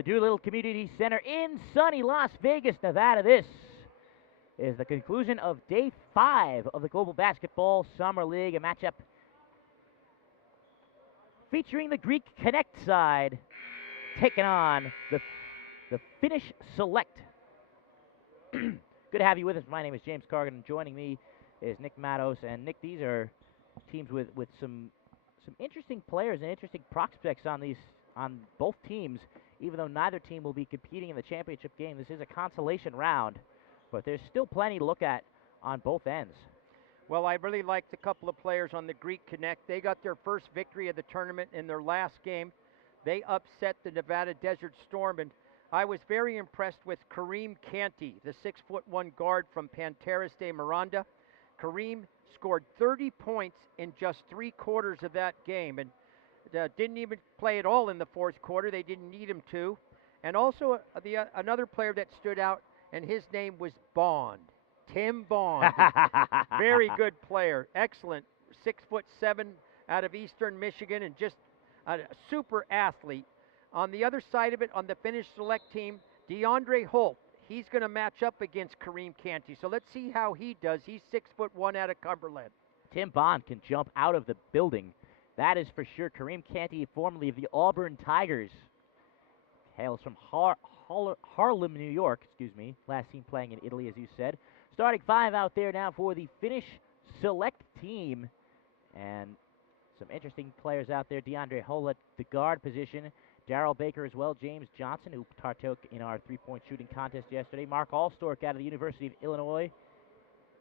the Doolittle Community Center in sunny Las Vegas, Nevada. This is the conclusion of Day 5 of the Global Basketball Summer League, a matchup featuring the Greek Connect side taking on the Finnish Select. Good to have you with us. My name is James Cargan, and joining me is Nick Matos. And Nick, these are teams with some interesting players and interesting prospects on both teams, even though neither team will be competing in the championship game. This is a consolation round, but there's still plenty to look at on both ends. Well, I really liked a couple of players on the Greek Connect. They got their first victory of the tournament in their last game. They upset the Nevada Desert Storm, and I was very impressed with Kareem Canty, the 6'1" guard from Panteras de Miranda. Kareem scored 30 points in just 3 quarters of that game, and didn't even play at all in the fourth quarter. They didn't need him to. And also another player that stood out, and his name was Bond. Tim Bond. Very good player. Excellent. 6'7" out of Eastern Michigan, and just a super athlete. On the other side of it, on the Finnish Select team, DeAndre Holt. He's going to match up against Kareem Canty. So let's see how he does. He's 6'1" out of Cumberland. Tim Bond can jump out of the building. That is for sure. Kareem Canty, formerly of the Auburn Tigers, hails from Harlem, New York. Last team playing in Italy, as you said. Starting 5 out there now for the Finnish Select team. And some interesting players out there. DeAndre Holt at the guard position. Darrell Baker as well. James Johnson, who partook in our three-point shooting contest yesterday. Mark Allstork out of the University of Illinois.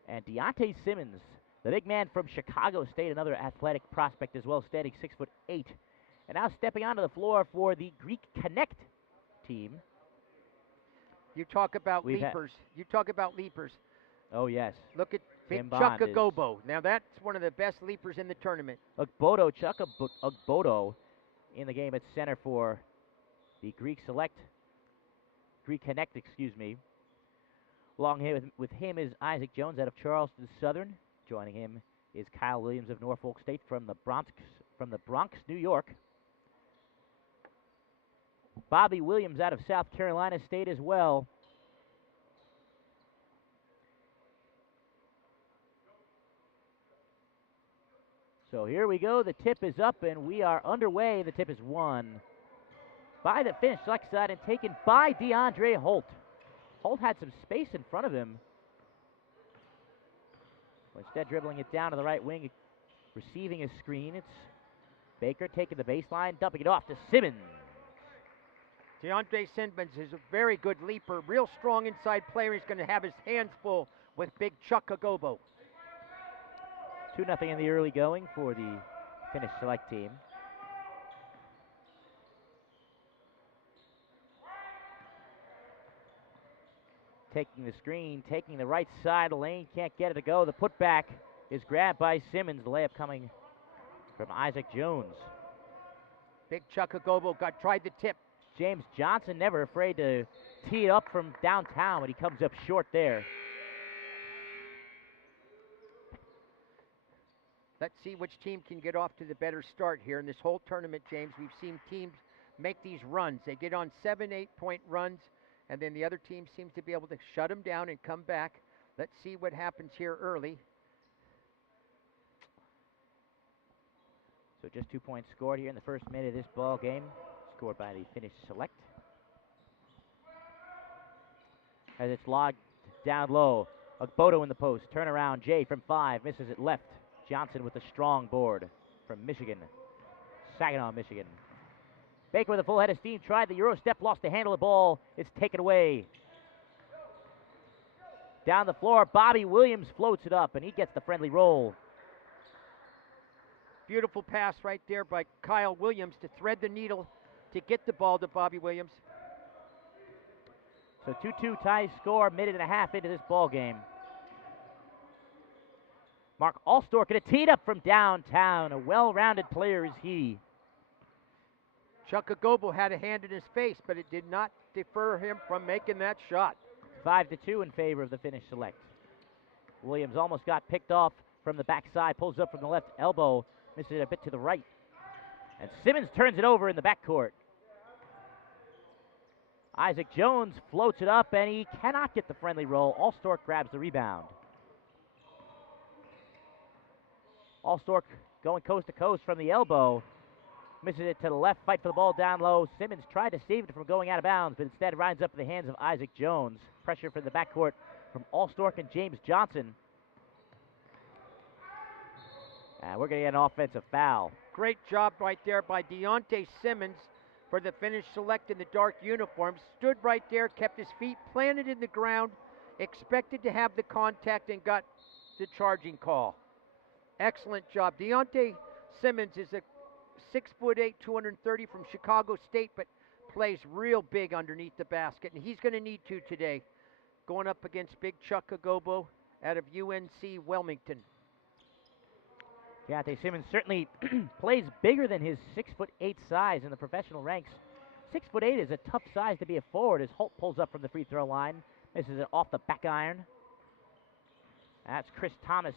And Deontay Simmons, the big man from Chicago State, another athletic prospect as well, standing 6'8". And now stepping onto the floor for the Greek Connect team. You talk about leapers. Oh, yes. Look at Big Chuck Agbodo. Now, that's one of the best leapers in the tournament. Chuck Agbodo in the game at center for the Greek Connect. Along here with him is Isaac Jones out of Charleston Southern. Joining him is Kyle Williams of Norfolk State from the Bronx, New York. Bobby Williams out of South Carolina State as well. So here we go. The tip is up, and we are underway. The tip is won by the Finnish Select side and taken by DeAndre Holt. Holt had some space in front of him. Instead, dribbling it down to the right wing, receiving a screen. It's Baker taking the baseline, dumping it off to Simmons. DeAndre Simmons is a very good leaper, real strong inside player. He's going to have his hands full with Big Chuck Agbodo. 2-0 in the early going for the Finnish Select team. Taking the screen, taking the right side of the lane, can't get it to go. The putback is grabbed by Simmons. The layup coming from Isaac Jones. Big Chuck Agbodo tried the tip. James Johnson never afraid to tee it up from downtown, but he comes up short there. Let's see which team can get off to the better start here. In this whole tournament, James, we've seen teams make these runs. They get on 7-8 point runs, and then the other team seems to be able to shut them down and come back. Let's see what happens here early. So just 2 points scored here in the first minute of this ball game, scored by the Finnish Select. As it's logged down low, Agbodo in the post, turnaround, Jay from 5, misses it left. Johnson with a strong board from Michigan, Saginaw, Michigan. Baker with a full head of steam, tried the Euro step, lost the handle of the ball. It's taken away. Down the floor, Bobby Williams floats it up, and he gets the friendly roll. Beautiful pass right there by Kyle Williams to thread the needle to get the ball to Bobby Williams. So 2-2 tie score, minute and a half into this ball game. Mark Allstork gonna tee it up from downtown. A well-rounded player is he. Chuck Agbodo had a hand in his face, but it did not defer him from making that shot. 5-2 in favor of the Finnish Select. Williams almost got picked off from the backside, pulls up from the left elbow, misses it a bit to the right. And Simmons turns it over in the backcourt. Isaac Jones floats it up, and he cannot get the friendly roll. Allstork grabs the rebound. Allstork going coast to coast from the elbow. Misses it to the left, fight for the ball down low. Simmons tried to save it from going out of bounds, but instead winds up in the hands of Isaac Jones. Pressure from the backcourt from Allstork and James Johnson. And we're going to get an offensive foul. Great job right there by Deontay Simmons for the Finnish select in the dark uniform. Stood right there, kept his feet planted in the ground, expected to have the contact, and got the charging call. Excellent job. Deontay Simmons is a 6'8", 230 from Chicago State, but plays real big underneath the basket, and he's going to need to today, going up against Big Chuck Agobo out of UNC Wilmington. Deontay Simmons certainly plays bigger than his 6'8" size in the professional ranks. 6'8" is a tough size to be a forward as Holt pulls up from the free throw line. Misses it off the back iron. That's Chris Thomas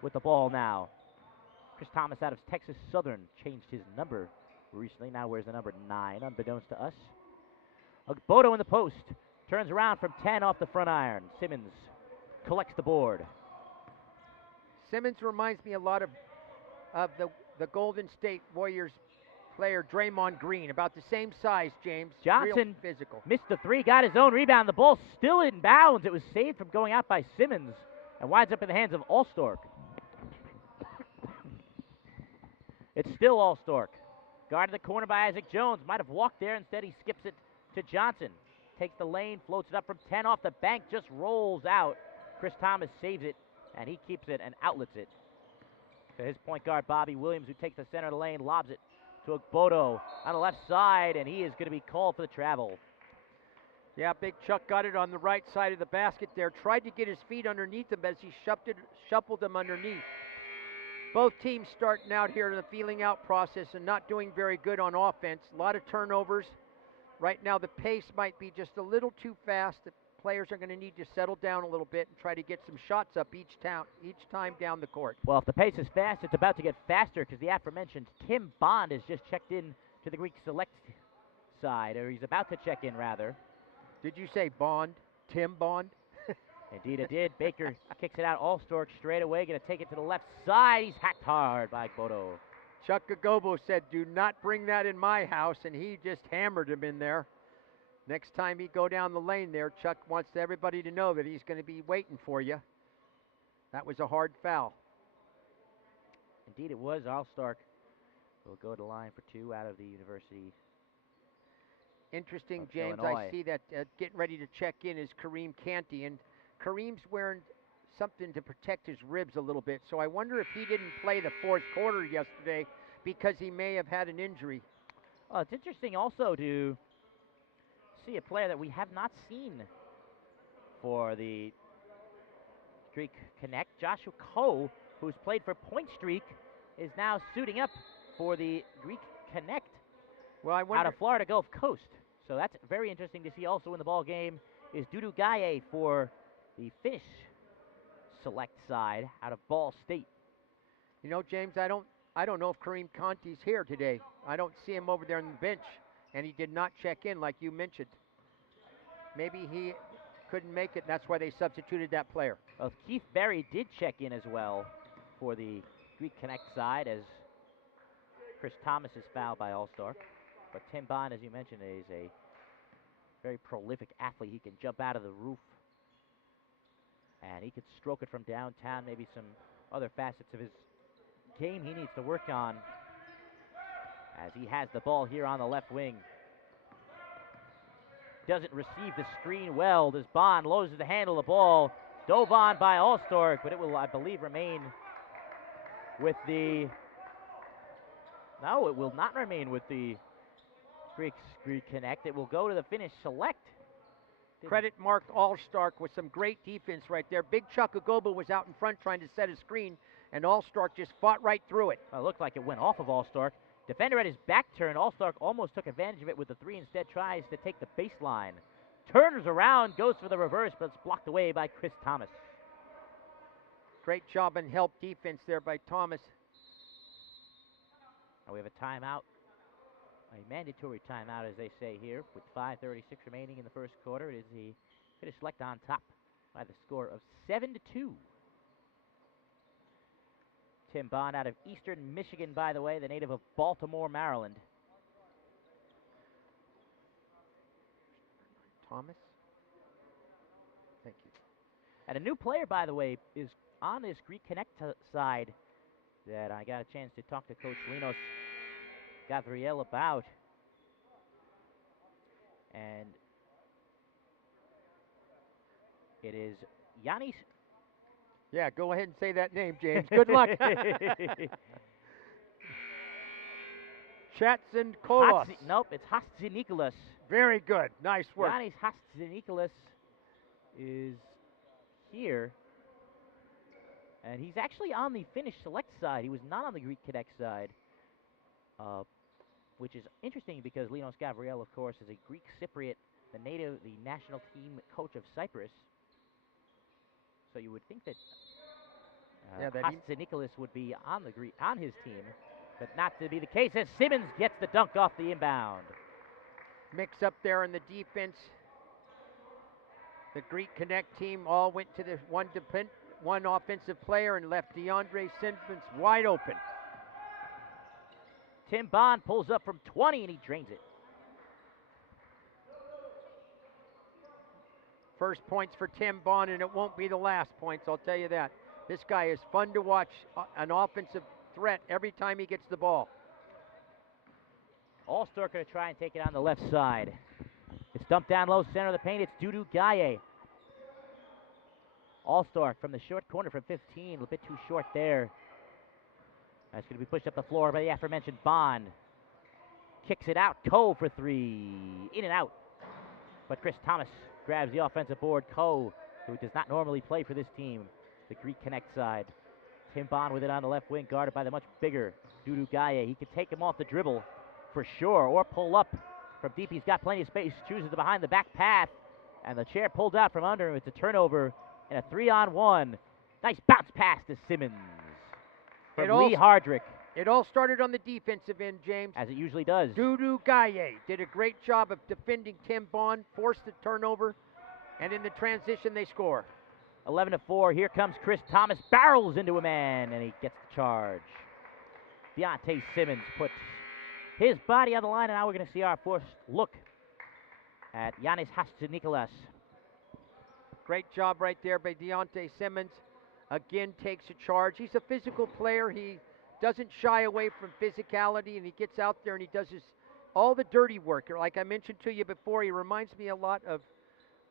with the ball now. Chris Thomas out of Texas Southern changed his number recently. Now wears the number 9, unbeknownst to us. Bodo in the post. Turns around from 10 off the front iron. Simmons collects the board. Simmons reminds me a lot of the Golden State Warriors player Draymond Green. About the same size, James. Johnson real physical. Missed the 3, got his own rebound. The ball still in bounds. It was saved from going out by Simmons and winds up in the hands of Allstork. It's still Allstork. Guarded the corner by Isaac Jones. Might have walked there. Instead, he skips it to Johnson. Takes the lane, floats it up from 10 off the bank, just rolls out. Chris Thomas saves it, and he keeps it and outlets it to his point guard, Bobby Williams, who takes the center of the lane, lobs it to Bodo on the left side, and he is going to be called for the travel. Yeah, Big Chuck got it on the right side of the basket there. Tried to get his feet underneath him as he shuffled them underneath. Both teams starting out here in the feeling out process and not doing very good on offense. A lot of turnovers. Right now the pace might be just a little too fast. The players are going to need to settle down a little bit and try to get some shots up each time down the court. Well, if the pace is fast, it's about to get faster because the aforementioned Tim Bond has just checked in to the Greek select side, or he's about to check in, rather. Did you say Bond? Tim Bond? Indeed it did. Baker kicks it out. Allstork straight away. Going to take it to the left side. He's hacked hard by Bodo. Chuck Agobo said, do not bring that in my house, and he just hammered him in there. Next time he go down the lane there, Chuck wants everybody to know that he's going to be waiting for you. That was a hard foul. Indeed it was. Allstork will go to the line for 2 out of the University. Interesting, of James. Illinois. I see that getting ready to check in is Kareem Canty, and Kareem's wearing something to protect his ribs a little bit. So I wonder if he didn't play the fourth quarter yesterday because he may have had an injury. Well, it's interesting also to see a player that we have not seen for the Greek Connect. Joshua Coe, who's played for Point Streak, is now suiting up for the Greek Connect Well, I out wonder. of Florida Gulf Coast. So that's very interesting to see. Also in the ball game is Dudu Gaye for the Finnish select side out of Ball State. You know, James, I don't know if Kareem Canty's here today. I don't see him over there on the bench, and he did not check in like you mentioned. Maybe he couldn't make it, and that's why they substituted that player. Well, Keith Berry did check in as well for the Greek Connect side as Chris Thomas is fouled by Allstork. But Tim Bond, as you mentioned, is a very prolific athlete. He can jump out of the roof, and he could stroke it from downtown. Maybe some other facets of his game he needs to work on as he has the ball here on the left wing. Doesn't receive the screen well. Does Bond loses the handle of the ball. Dove on by Allstork, but it will, I believe, remain with the... No, it will not remain with the Greek Connect. It will go to the Finnish select. Credit marked Allstark with some great defense right there. Big Chuck Agobo was out in front trying to set a screen, and Allstark just fought right through it. Well, it looked like it went off of Allstark. Defender at his back turn. Allstark almost took advantage of it with the 3. Instead tries to take the baseline. Turns around, goes for the reverse, but it's blocked away by Chris Thomas. Great job and help defense there by Thomas. Now we have a timeout a mandatory timeout, as they say here, with 5:36 remaining in the first quarter. It is the Finnish Select on top by the score of 7-2. Tim Bond out of Eastern Michigan, by the way, the native of Baltimore, Maryland. Thomas. Thank you. And a new player, by the way, is on this Greek Connect side that I got a chance to talk to Coach Linos Gabriel about. And it is Yanis. Yeah, go ahead and say that name, James. Good luck. Chatsenkolos. Nope, it's Hatzinikolas. Very good. Nice work. Yanis Hatzinikolas is here. And he's actually on the Finnish Select side. He was not on the Greek Connect side. Which is interesting because Linos Gabriel, of course, is a Greek Cypriot, the national team coach of Cyprus. So you would think that Hatzinikolas would be on his team, but not to be the case as Simmons gets the dunk off the inbound. Mix up there in the defense. The Greek Connect team all went to the one offensive player and left DeAndre Simmons wide open. Tim Bond pulls up from 20 and he drains it. First points for Tim Bond, and it won't be the last points, I'll tell you that. This guy is fun to watch, an offensive threat every time he gets the ball. Allstar going to try and take it on the left side. It's dumped down low, center of the paint. It's Dudu Gaye. Allstar from the short corner from 15. A bit too short there. That's going to be pushed up the floor by the aforementioned Bond. Kicks it out. Coe for three. In and out. But Chris Thomas grabs the offensive board. Coe, who does not normally play for this team, the Greek Connect side. Tim Bond with it on the left wing, guarded by the much bigger Dudu Gaye. He could take him off the dribble for sure, or pull up from deep. He's got plenty of space. Chooses the behind the back path, and the chair pulled out from under him. It's a turnover and a 3-on-1. Nice bounce pass to Simmons from Lee Hardrick. It all started on the defensive end, James. As it usually does. Dudu Gaye did a great job of defending Tim Bond, forced the turnover, and in the transition they score. 11-4. Here comes Chris Thomas, barrels into a man, and he gets the charge. Deontay Simmons puts his body on the line, and now we're going to see our first look at Yanis Hatzinikolas. Great job right there by Deontay Simmons. Again, takes a charge. He's a physical player. He doesn't shy away from physicality, and he gets out there and he does all the dirty work. Like I mentioned to you before, he reminds me a lot of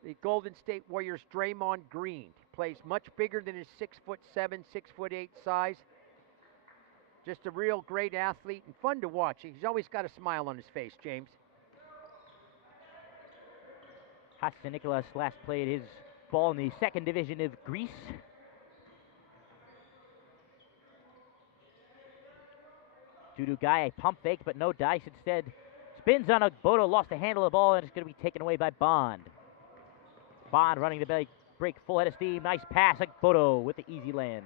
the Golden State Warriors' Draymond Green. He plays much bigger than his 6'7", 6'8" size. Just a real great athlete and fun to watch. He's always got a smile on his face, James. Hatzinikolas last played his ball in the second division of Greece. Dudu Gaye, pump fake, but no dice. Instead, spins on Agbodo, lost the handle of the ball, and it's going to be taken away by Bond. Bond running the break, full head of steam. Nice pass, Agbodo with the easy land.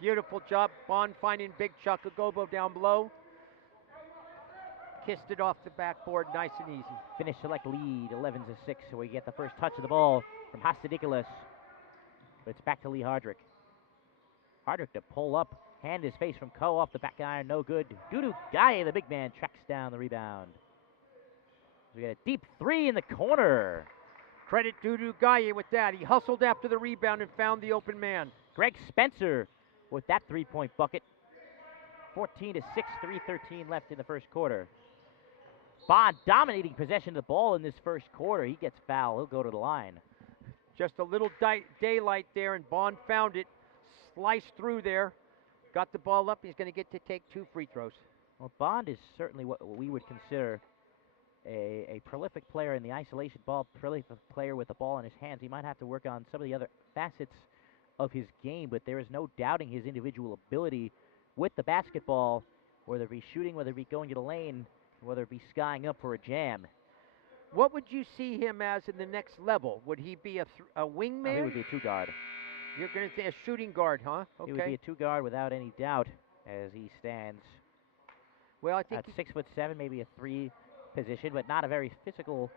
Beautiful job. Bond finding Big Chuck Agbodo down below. Kissed it off the backboard, nice and easy. Finnish Select lead, 11-6, so we get the first touch of the ball from Hatzinikolas. But it's back to Lee Hardrick. Hardrick to pull up, hand his face from Coe off the back iron, no good. Dudu Gaye, the big man, tracks down the rebound. We get a deep three in the corner. Credit Dudu Gaye with that. He hustled after the rebound and found the open man. Greg Spencer with that three-point bucket. 14-6, 3:13 left in the first quarter. Bond dominating possession of the ball in this first quarter. He gets fouled. He'll go to the line. Just a little daylight there, and Bond found it. Sliced through there. Got the ball up. He's going to get to take 2 free throws. Well, Bond is certainly what we would consider a prolific player in the isolation ball, prolific player with the ball in his hands. He might have to work on some of the other facets of his game, but there is no doubting his individual ability with the basketball, whether it be shooting, whether it be going to the lane, whether it be skying up for a jam. What would you see him as in the next level? Would he be a wingman? He would be a 2-guard. You're going to say a shooting guard, huh? Okay. He would be a 2-guard without any doubt as he stands. Well, I think at 6'7", maybe a 3. position, but not a very physical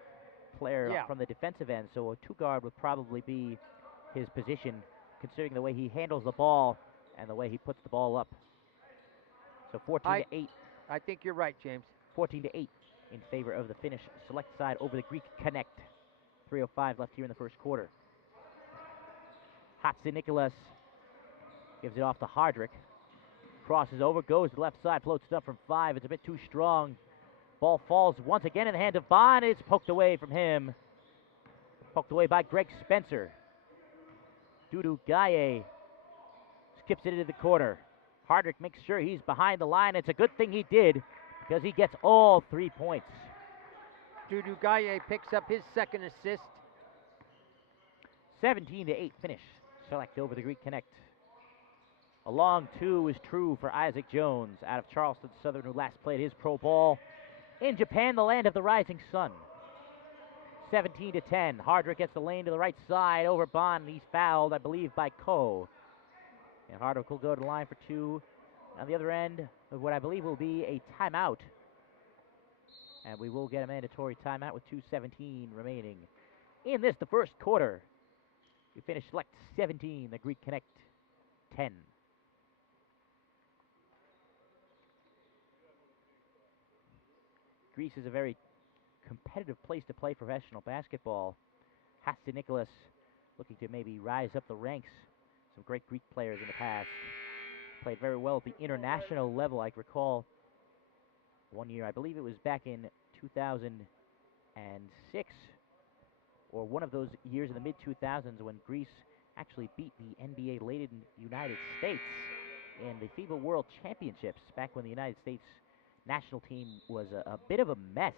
player Yeah. from the defensive end. So a two guard would probably be his position, considering the way he handles the ball and the way he puts the ball up. So 14 I to 8, I think you're right, James. 14 to 8 in favor of the Finnish select side over the Greek Connect. 3:05 left here in the first quarter. Hatsi Nicholas gives it off to Hardrick. Crosses over, goes to the left side, floats it up from 5. It's a bit too strong. Ball falls once again in the hands of Bond. It's poked away from him. Poked away by Greg Spencer. Dudu Gaye skips it into the corner. Hardrick makes sure he's behind the line. It's a good thing he did because he gets all 3 points. Dudu Gaye picks up his second assist. 17 to 8 finish. Select over the Greek Connect. A long two is true for Isaac Jones out of Charleston Southern, who last played his pro ball in Japan, the land of the rising sun. 17 to 10. Hardrick gets the lane to the right side over Bond. He's fouled, I believe, by Coe. And Hardrick will go to the line for two. On the other end of what I believe will be a timeout. And we will get a mandatory timeout with 2:17 remaining. In this, the first quarter, we finish select 17, the Greek Connect 10. Greece is a very competitive place to play professional basketball. Hatsi Nicholas looking to maybe rise up the ranks. Some great Greek players in the past. Played very well at the international level. I recall one year, I believe it was back in 2006, or one of those years in the mid-2000s when Greece actually beat the NBA-laden United States in the FIBA World Championships, back when the United States national team was a bit of a mess.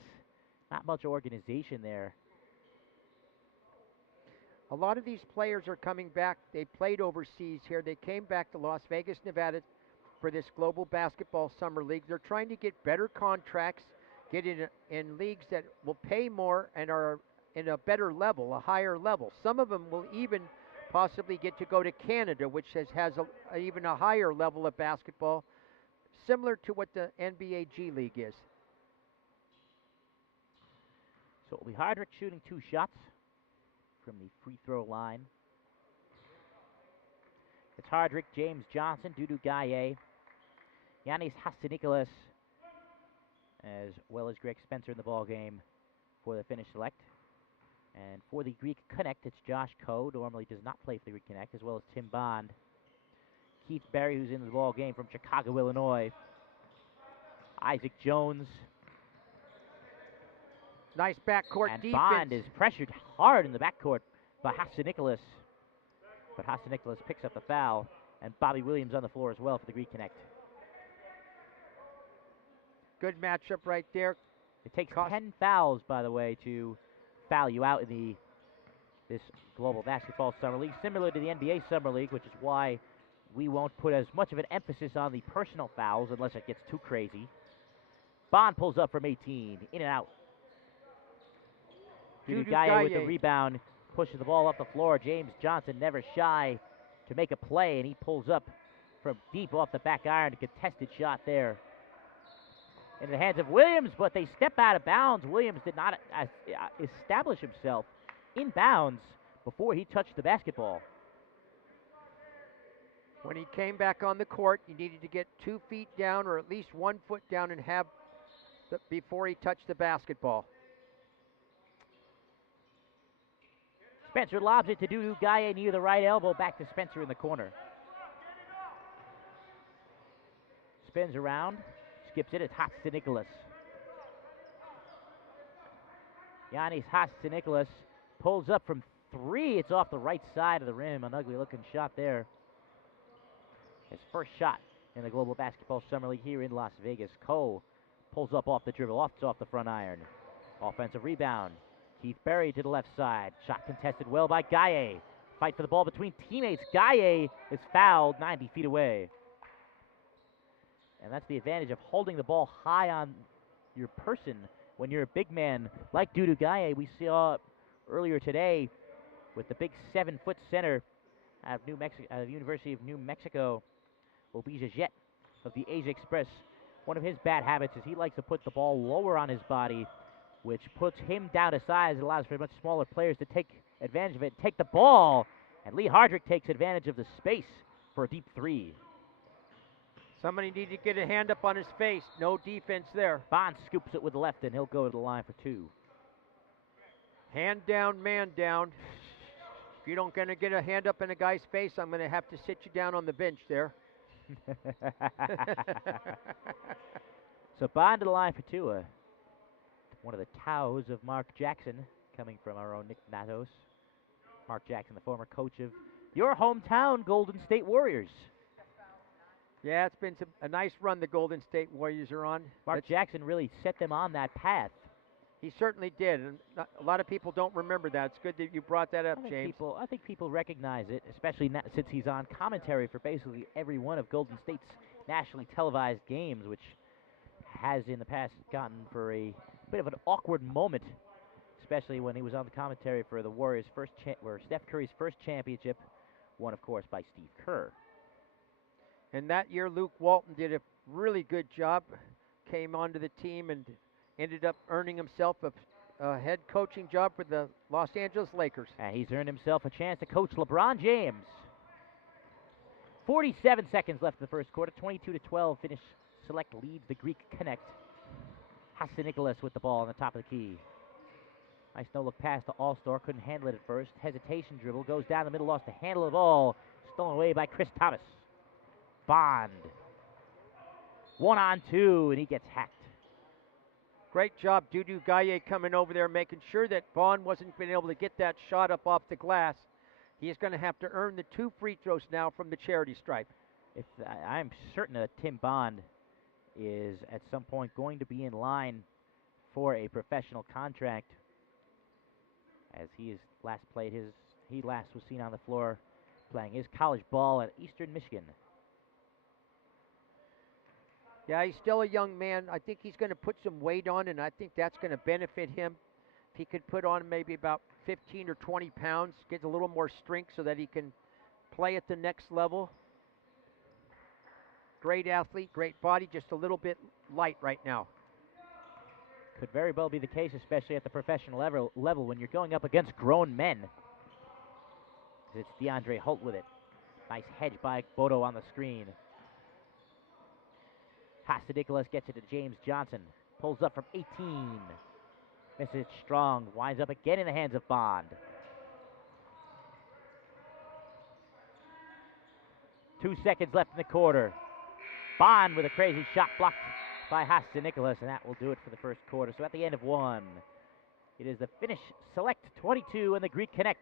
Not much organization there. A lot of these players are coming back. They played overseas here. They came back to Las Vegas, Nevada for this Global Basketball Summer League. They're trying to get better contracts, get in leagues that will pay more and are in a better level, a higher level. Some of them will even possibly get to go to Canada, which has even a higher level of basketball, similar to what the NBA G League is. So it'll be Hardrick shooting 2 shots from the free throw line. It's Hardrick, James Johnson, Dudu Gaye, Yannis Hatzinikoulis, as well as Greg Spencer in the ball game for the Finnish Select. And for the Greek Connect, it's Josh Coe, normally does not play for the Greek Connect, as well as Tim Bond. Keith Berry, who's in the ball game from Chicago, Illinois. Isaac Jones. Nice backcourt And defense. Bond is pressured hard in the backcourt by Hatzinikoulis. But Hatzinikoulis picks up the foul, and Bobby Williams on the floor as well for the Greek Connect. Good matchup right there. It takes 10 fouls, by the way, to foul you out in this Global Basketball Summer League, similar to the NBA Summer League, which is why we won't put as much of an emphasis on the personal fouls unless it gets too crazy. Bond pulls up from 18, in and out. Dudu Gaye with the rebound, pushes the ball up the floor. James Johnson never shy to make a play, and he pulls up from deep off the back iron. A contested shot there in the hands of Williams, but they step out of bounds. Williams did not establish himself in bounds before he touched the basketball. When he came back on the court, he needed to get 2 feet down or at least 1 foot down and have before he touched the basketball. Spencer lobs it to Dudu Gaye near the right elbow, back to Spencer in the corner. Spins around, skips it, it's Hatzinikoulis. Yannis Hatzinikoulis pulls up from 3. It's off the right side of the rim, an ugly looking shot there. His first shot in the Global Basketball Summer League here in Las Vegas. Coe pulls up off the dribble, off the front iron. Offensive rebound. Keith Berry to the left side. Shot contested well by Gaye. Fight for the ball between teammates. Gaye is fouled 90 feet away. And that's the advantage of holding the ball high on your person when you're a big man like Dudu Gaye. We saw earlier today with the big 7-foot center out of University of New Mexico, Obija Jet of the Asia Express. One of his bad habits is he likes to put the ball lower on his body which puts him down to size. It allows for much smaller players to take advantage of it, take the ball, and Lee Hardrick takes advantage of the space for a deep three. Somebody needed to get a hand up on his face. No defense there. Bond scoops it with the left, and he'll go to the line for two. Hand down, man down. If you don't gonna get a hand up in a guy's face, I'm gonna have to sit you down on the bench there. So Bond to the line for two. One of the tows of Mark Jackson, coming from our own Nick Natos. Mark Jackson, the former coach of your hometown Golden State Warriors. Yeah, it's been a nice run the Golden State Warriors are on. Mark Jackson really set them on that path. He certainly did, and a lot of people don't remember that. It's good that you brought that up, James. I think people recognize it, especially since he's on commentary for basically every one of Golden State's nationally televised games, which has in the past gotten for a bit of an awkward moment, especially when he was on the commentary for the Warriors' Steph Curry's first championship, won, of course, by Steve Kerr. And that year, Luke Walton did a really good job, came onto the team and ended up earning himself a head coaching job for the Los Angeles Lakers. And he's earned himself a chance to coach LeBron James. 47 seconds left in the first quarter. 22-12. Finnish Select leads the Greek Connect. Hasse Nicholas with the ball on the top of the key. Nice no-look pass to All-Star. Couldn't handle it at first. Hesitation dribble. Goes down the middle. Lost the handle of the ball. Stolen away by Chris Thomas. Bond. 1-on-2, and he gets hacked. Great job, Dudu Gaye coming over there, making sure that Bond wasn't been able to get that shot up off the glass. He is going to have to earn the 2 free throws now from the charity stripe. I'm certain that Tim Bond is at some point going to be in line for a professional contract, as he last was seen on the floor playing his college ball at Eastern Michigan. Yeah, he's still a young man. I think he's going to put some weight on, and I think that's going to benefit him. If he could put on maybe about 15 or 20 pounds, get a little more strength so that he can play at the next level. Great athlete, great body, just a little bit light right now. Could very well be the case, especially at the professional level when you're going up against grown men. It's DeAndre Holt with it. Nice hedge by Bodo on the screen. Hasse Nicholas gets it to James Johnson. Pulls up from 18. Misses it strong. Winds up again in the hands of Bond. 2 seconds left in the quarter. Bond with a crazy shot blocked by Hasse Nicholas, and that will do it for the first quarter. So at the end of one, it is the Finnish Select 22 and the Greek Connect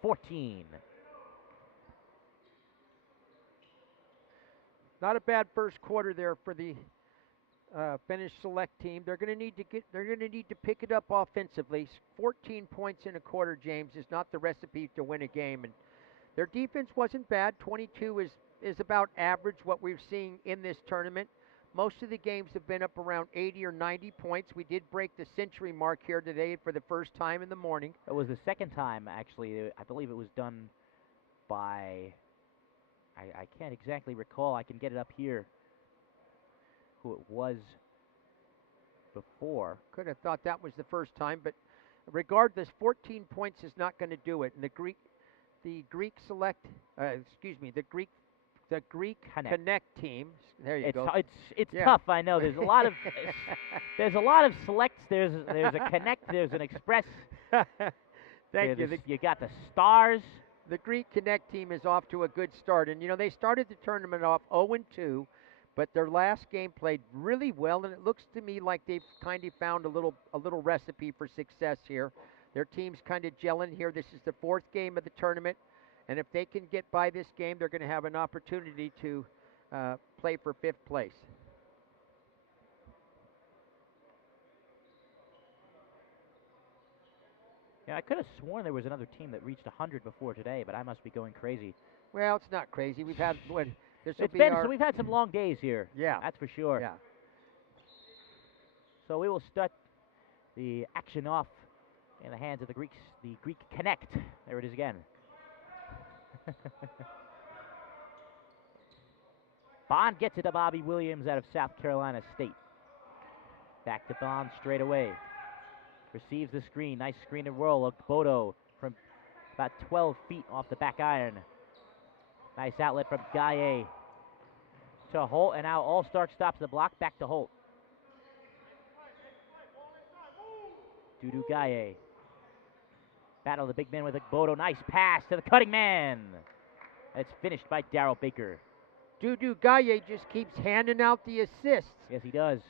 14. Not a bad first quarter there for the Finnish Select team. They're going to need to pick it up offensively. 14 points in a quarter, James, is not the recipe to win a game. And their defense wasn't bad. 22 is about average what we're seeing in this tournament. Most of the games have been up around 80 or 90 points. We did break the century mark here today for the first time in the morning. It was the second time, actually. I believe it was done by... I can't exactly recall. I can get it up here. Who it was before. Could have thought that was the first time, but regardless, 14 points is not going to do it. And the Greek Connect team. There you go. It's tough. I know. There's a lot of selects. There's a Connect. There's an Express. Thank you. You got the Stars. The Greek Connect team is off to a good start, and they started the tournament off 0-2, but their last game played really well, and it looks to me like they've kind of found a little recipe for success here. Their team's kind of gelling here. This is the 4th game of the tournament, and if they can get by this game, they're going to have an opportunity to play for 5th place. Yeah, I could have sworn there was another team that reached 100 before today, but I must be going crazy. Well, it's not crazy. We've had so we've had some long days here. Yeah, that's for sure. Yeah. So we will start the action off in the hands of the Greeks. The Greek Connect. There it is again. Bond gets it to Bobby Williams out of South Carolina State. Back to Bond straight away. Receives the screen. Nice screen and roll. Bodo from about 12 feet off the back iron. Nice outlet from Gaye to Holt, and now All-Stark stops the block. Back to Holt. Dudu Gaye. Battle the big man with Bodo. Nice pass to the cutting man. It's finished by Darryl Baker. Dudu Gaye just keeps handing out the assists. Yes, he does.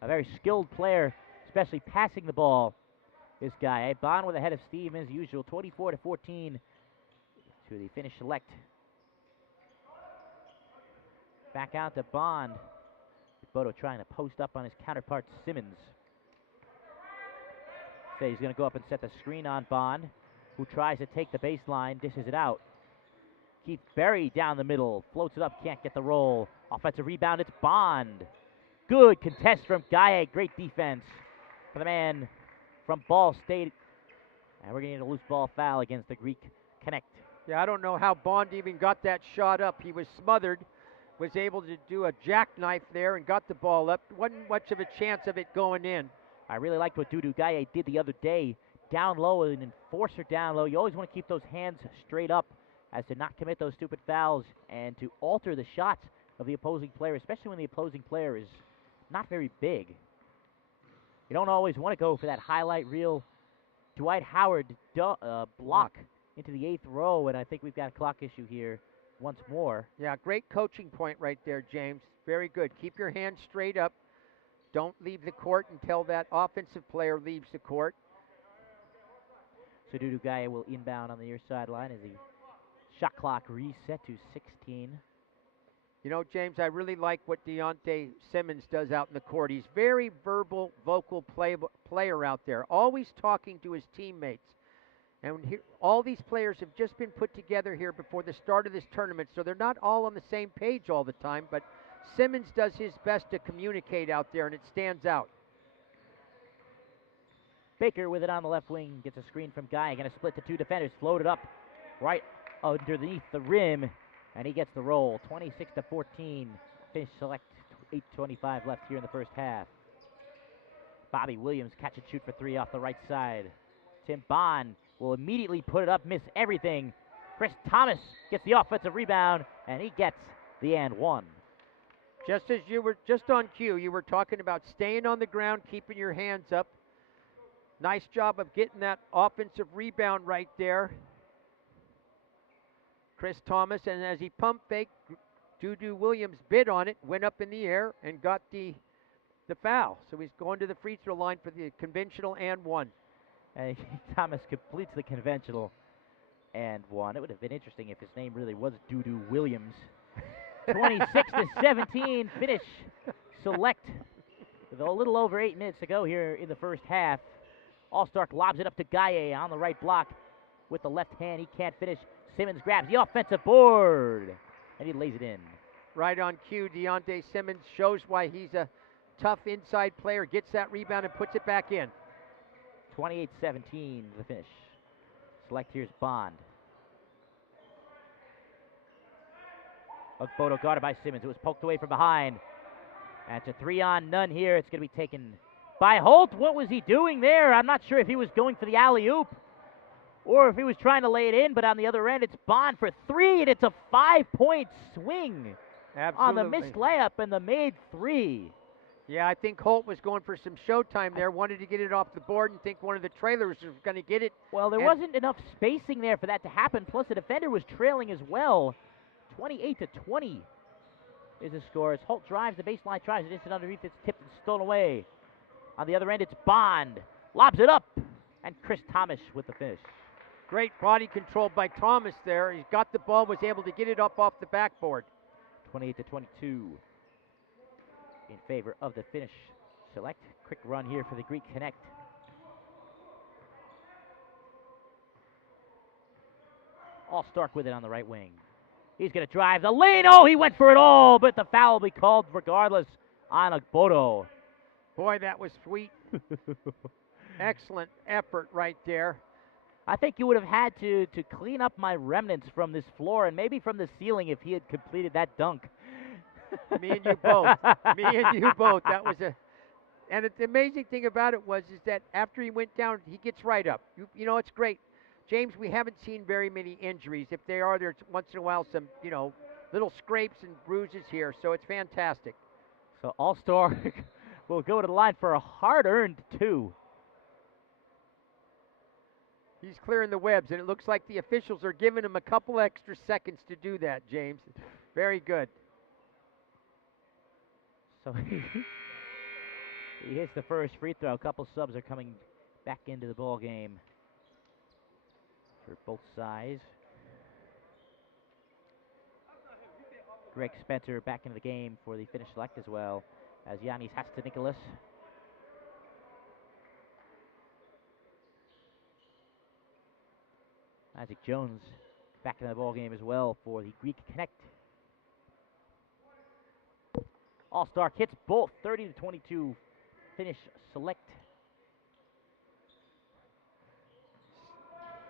A very skilled player, especially passing the ball. This guy. Bond with ahead of Steve as usual. 24-14 to the Finnish select. Back out to Bond. Bodo trying to post up on his counterpart, Simmons. Say he's going to go up and set the screen on Bond, who tries to take the baseline, dishes it out. Keith Berry down the middle, floats it up, can't get the roll. Offensive rebound, it's Bond. Good contest from Gaye, great defense for the man from Ball State. And we're going to need a loose ball foul against the Greek Connect. Yeah, I don't know how Bond even got that shot up. He was smothered, was able to do a jackknife there and got the ball up. Wasn't much of a chance of it going in. I really liked what Dudu Gaye did the other day. Down low, an enforcer down low. You always want to keep those hands straight up as to not commit those stupid fouls and to alter the shots of the opposing player, especially when the opposing player is not very big. You don't always want to go for that highlight reel Dwight Howard block into the 8th row, and I think we've got a clock issue here once more. Yeah, great coaching point right there, James. Very good. Keep your hands straight up. Don't leave the court until that offensive player leaves the court. So Dudu Gaye will inbound on the near sideline as the shot clock reset to 16. You know, James, I really like what Deontay Simmons does out in the court. He's very verbal, vocal player out there, always talking to his teammates. And all these players have just been put together here before the start of this tournament, so they're not all on the same page all the time, but Simmons does his best to communicate out there, and it stands out. Baker with it on the left wing, gets a screen from Gaye, going to split the two defenders, floated up right underneath the rim, and he gets the roll. 26-14, Finnish select, 8:25 left here in the first half. Bobby Williams catch and shoot for three off the right side. Tim Bond will immediately put it up, miss everything. Chris Thomas gets the offensive rebound, and he gets the and one. Just as you were just on cue, you were talking about staying on the ground, keeping your hands up. Nice job of getting that offensive rebound right there. Chris Thomas, and as he pump faked, Dudu Williams bid on it, went up in the air, and got the foul. So he's going to the free throw line for the conventional and one. And Thomas completes the conventional and one. It would have been interesting if his name really was Dudu Williams. 26-17, Finnish select with a little over 8 minutes to go here in the first half. All-Stark lobs it up to Gaye on the right block with the left hand. He can't finish. Simmons grabs the offensive board, and he lays it in. Right on cue, Deontay Simmons shows why he's a tough inside player, gets that rebound and puts it back in. 28-17, the finish. Select here's Bond. Ogbodo guarded by Simmons. It was poked away from behind. And it's a 3-on-none here. It's going to be taken by Holt. What was he doing there? I'm not sure if he was going for the alley-oop or if he was trying to lay it in, but on the other end, it's Bond for three, and it's a 5-point swing. Absolutely. On the missed layup and the made three. Yeah, I think Holt was going for some showtime there, wanted to get it off the board and think one of the trailers was going to get it. Well, there wasn't enough spacing there for that to happen, plus the defender was trailing as well. 28-20 is the score as Holt drives the baseline, tries it instant underneath, it's tipped and stolen away. On the other end, it's Bond. Lobs it up, and Chris Thomas with the finish. Great body control by Thomas there. He's got the ball, was able to get it up off the backboard. 28-22 in favor of the Finnish select. Quick run here for the Greek Connect. All-Stark with it on the right wing. He's going to drive the lane. Oh, he went for it all, but the foul will be called regardless on Ogbodo. Boy, that was sweet. Excellent effort right there. I think you would have had to clean up my remnants from this floor and maybe from the ceiling if he had completed that dunk. Me and you both. Me and you both. That was And the amazing thing about it is that after he went down, he gets right up. You know, it's great. James, we haven't seen very many injuries. If they are, there's once in a while some, little scrapes and bruises here. So it's fantastic. So All-Star will go to the line for a hard-earned 2. He's clearing the webs, and it looks like the officials are giving him a couple extra seconds to do that, James. Very good. So he hits the first free throw. A couple subs are coming back into the ball game for both sides. Greg Spencer back into the game for the Finnish select as well as Yannis Hastanikolas. Isaac Jones back in the ball game as well for the Greek Connect. All-Star hits both 30-22 Finnish select.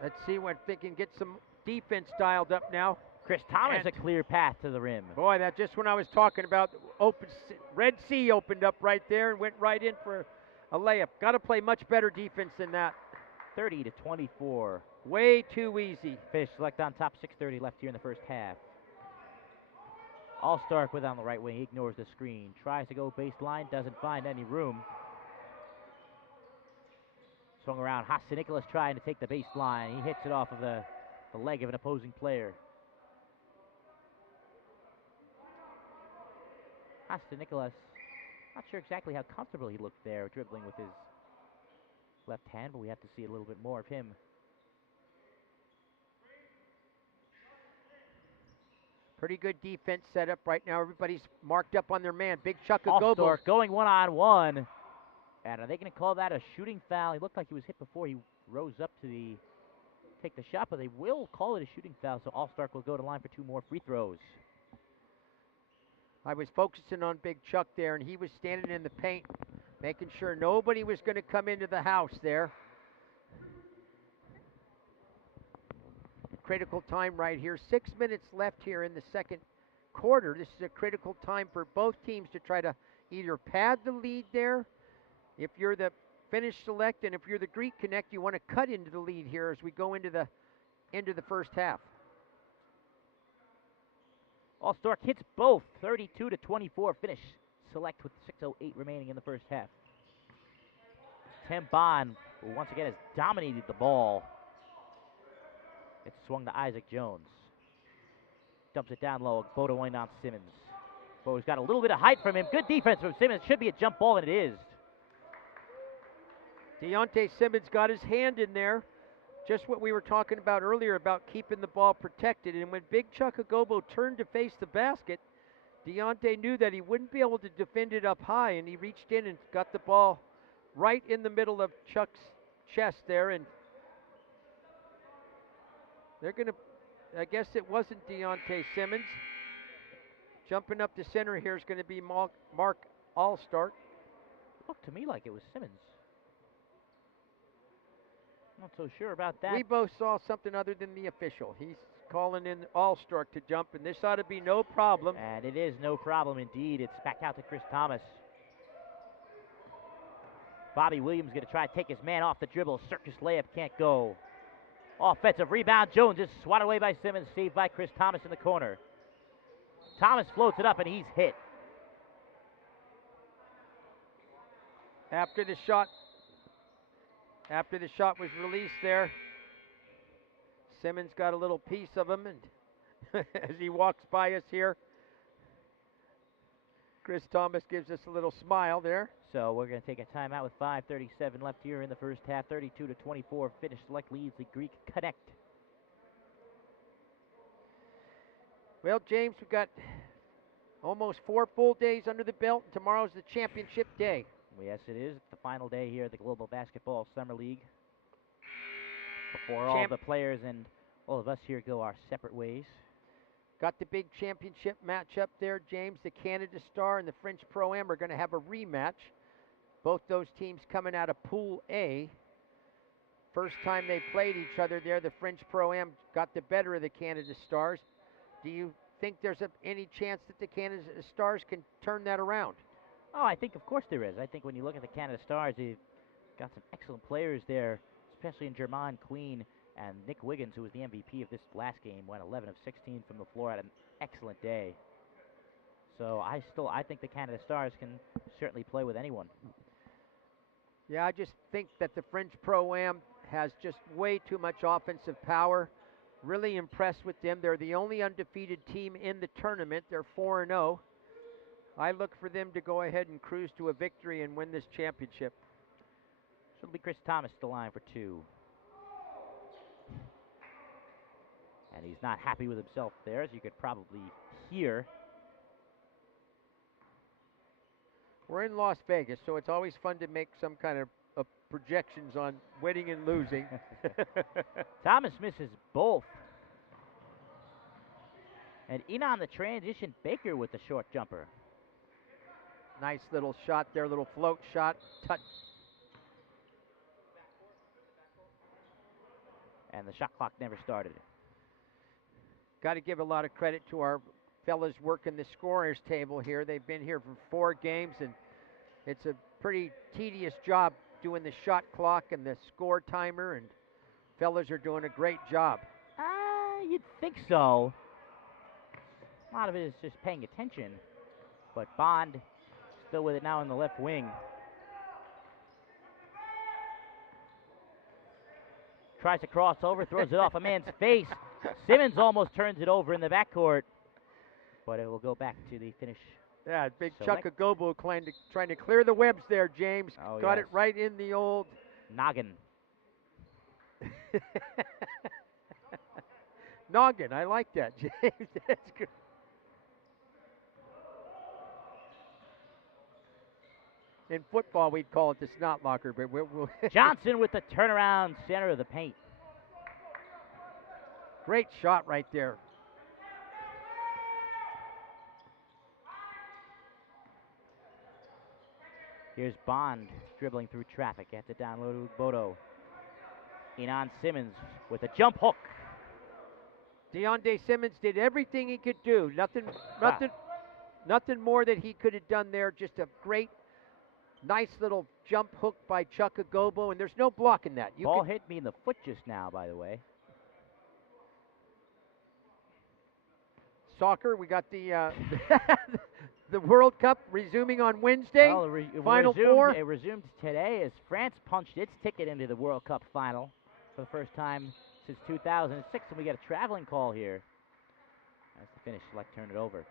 Let's see if they can get some defense dialed up now. Chris Thomas, a clear path to the rim. Boy, that's just when I was talking about Red Sea opened up right there and went right in for a layup. Got to play much better defense than that. 30-24. Way too easy. Finnish select on top, 6:30 left here in the first half. All-Star with on the right wing, he ignores the screen. Tries to go baseline, doesn't find any room. Swung around, Hastanikolas trying to take the baseline. He hits it off of the leg of an opposing player. Hastanikolas, not sure exactly how comfortable he looked there, dribbling with his left hand, but we have to see a little bit more of him. Pretty good defense set up right now. Everybody's marked up on their man. Big Chuck All-Star Agobo going one-on-one. And are they going to call that a shooting foul? He looked like he was hit before he rose up to take the shot, but they will call it a shooting foul, so All-Star will go to line for 2 more free throws. I was focusing on Big Chuck there, and he was standing in the paint, making sure nobody was going to come into the house there. Critical time right here. 6 minutes left here in the second quarter. This is a critical time for both teams to try to either pad the lead there. If you're the Finnish select and if you're the Greek Connect, you want to cut into the lead here as we go into the first half. All-Star hits both, 32-24 Finnish select with 6:08 remaining in the first half. Tim Bond, who once again has dominated the ball. It's swung to Isaac Jones. Dumps it down low, Bodo on Simmons. Bo's got a little bit of height from him. Good defense from Simmons. Should be a jump ball, and it is. Deontay Simmons got his hand in there. Just what we were talking about earlier about keeping the ball protected. And when Big Chuck Agobo turned to face the basket, Deontay knew that he wouldn't be able to defend it up high, and he reached in and got the ball right in the middle of Chuck's chest there. And they're going to, I guess it wasn't Deontay Simmons. Jumping up the center here is going to be Mark All-Star. Looked to me like it was Simmons. Not so sure about that. We both saw something other than the official. He's calling in All-Star to jump, and this ought to be no problem. And it is no problem indeed. It's back out to Chris Thomas. Bobby Williams going to try to take his man off the dribble. Circus layup can't go. Offensive rebound. Jones is swatted away by Simmons. Saved by Chris Thomas in the corner. Thomas floats it up, and he's hit. After the shot was released there, Simmons got a little piece of him, and as he walks by us here, Chris Thomas gives us a little smile there. So we're going to take a timeout with 5:37 left here in the first half. 32-24. Finnish select leads the Greek Connect. Well, James, we've got almost 4 full days under the belt, and tomorrow's the championship day. Yes, it is. It's the final day here at the Global Basketball Summer League. Before all the players and all of us here go our separate ways. Got the big championship matchup there, James. The Canada Star and the French Pro-Am are going to have a rematch. Both those teams coming out of Pool A. First time they played each other there, the French Pro-Am got the better of the Canada Stars. Do you think there's any chance that the Canada Stars can turn that around? Oh, I think of course there is. I think when you look at the Canada Stars, they've got some excellent players there, especially in Jermaine Queen and Nick Wiggins, who was the MVP of this last game, went 11 of 16 from the floor, had an excellent day. So I think the Canada Stars can certainly play with anyone. Yeah, I just think that the French Pro-Am has just way too much offensive power. Really impressed with them. They're the only undefeated team in the tournament. They're 4-0. I look for them to go ahead and cruise to a victory and win this championship. So it'll be Chris Thomas to line for two. And he's not happy with himself there, as you could probably hear. We're in Las Vegas, so it's always fun to make some kind of projections on winning and losing. Thomas misses both. And in on the transition, Baker with the short jumper. Nice little shot there, little float shot. And the shot clock never started. Got to give a lot of credit to our fellas working the scorers table here. They've been here for 4 games, and it's a pretty tedious job doing the shot clock and the score timer, and fellas are doing a great job. You'd think so. A lot of it is just paying attention. But Bond still with it now in the left wing. Tries to cross over, throws it off a man's face. Simmons almost turns it over in the backcourt. But it will go back to the Finnish. Yeah, big select. Chukagobu trying to clear the webs there, James. Oh, Got yes. it right in the old noggin. Noggin, I like that, James. That's good. In football, we'd call it the snot locker, but we'll Johnson with the turnaround center of the paint. Great shot right there. Here's Bond dribbling through traffic. Gets it down low to Bodo. In on Simmons with a jump hook. DeAndre Simmons did everything he could do. Nothing more that he could have done there. Just a great, nice little jump hook by Chukagobu, and there's no blocking that. Ball hit me in the foot just now, by the way. Soccer, we got the the World Cup resuming on Wednesday. Well, Final four. It resumed today as France punched its ticket into the World Cup final for the first time since 2006, and we get a traveling call here as the Finnish select turn it over.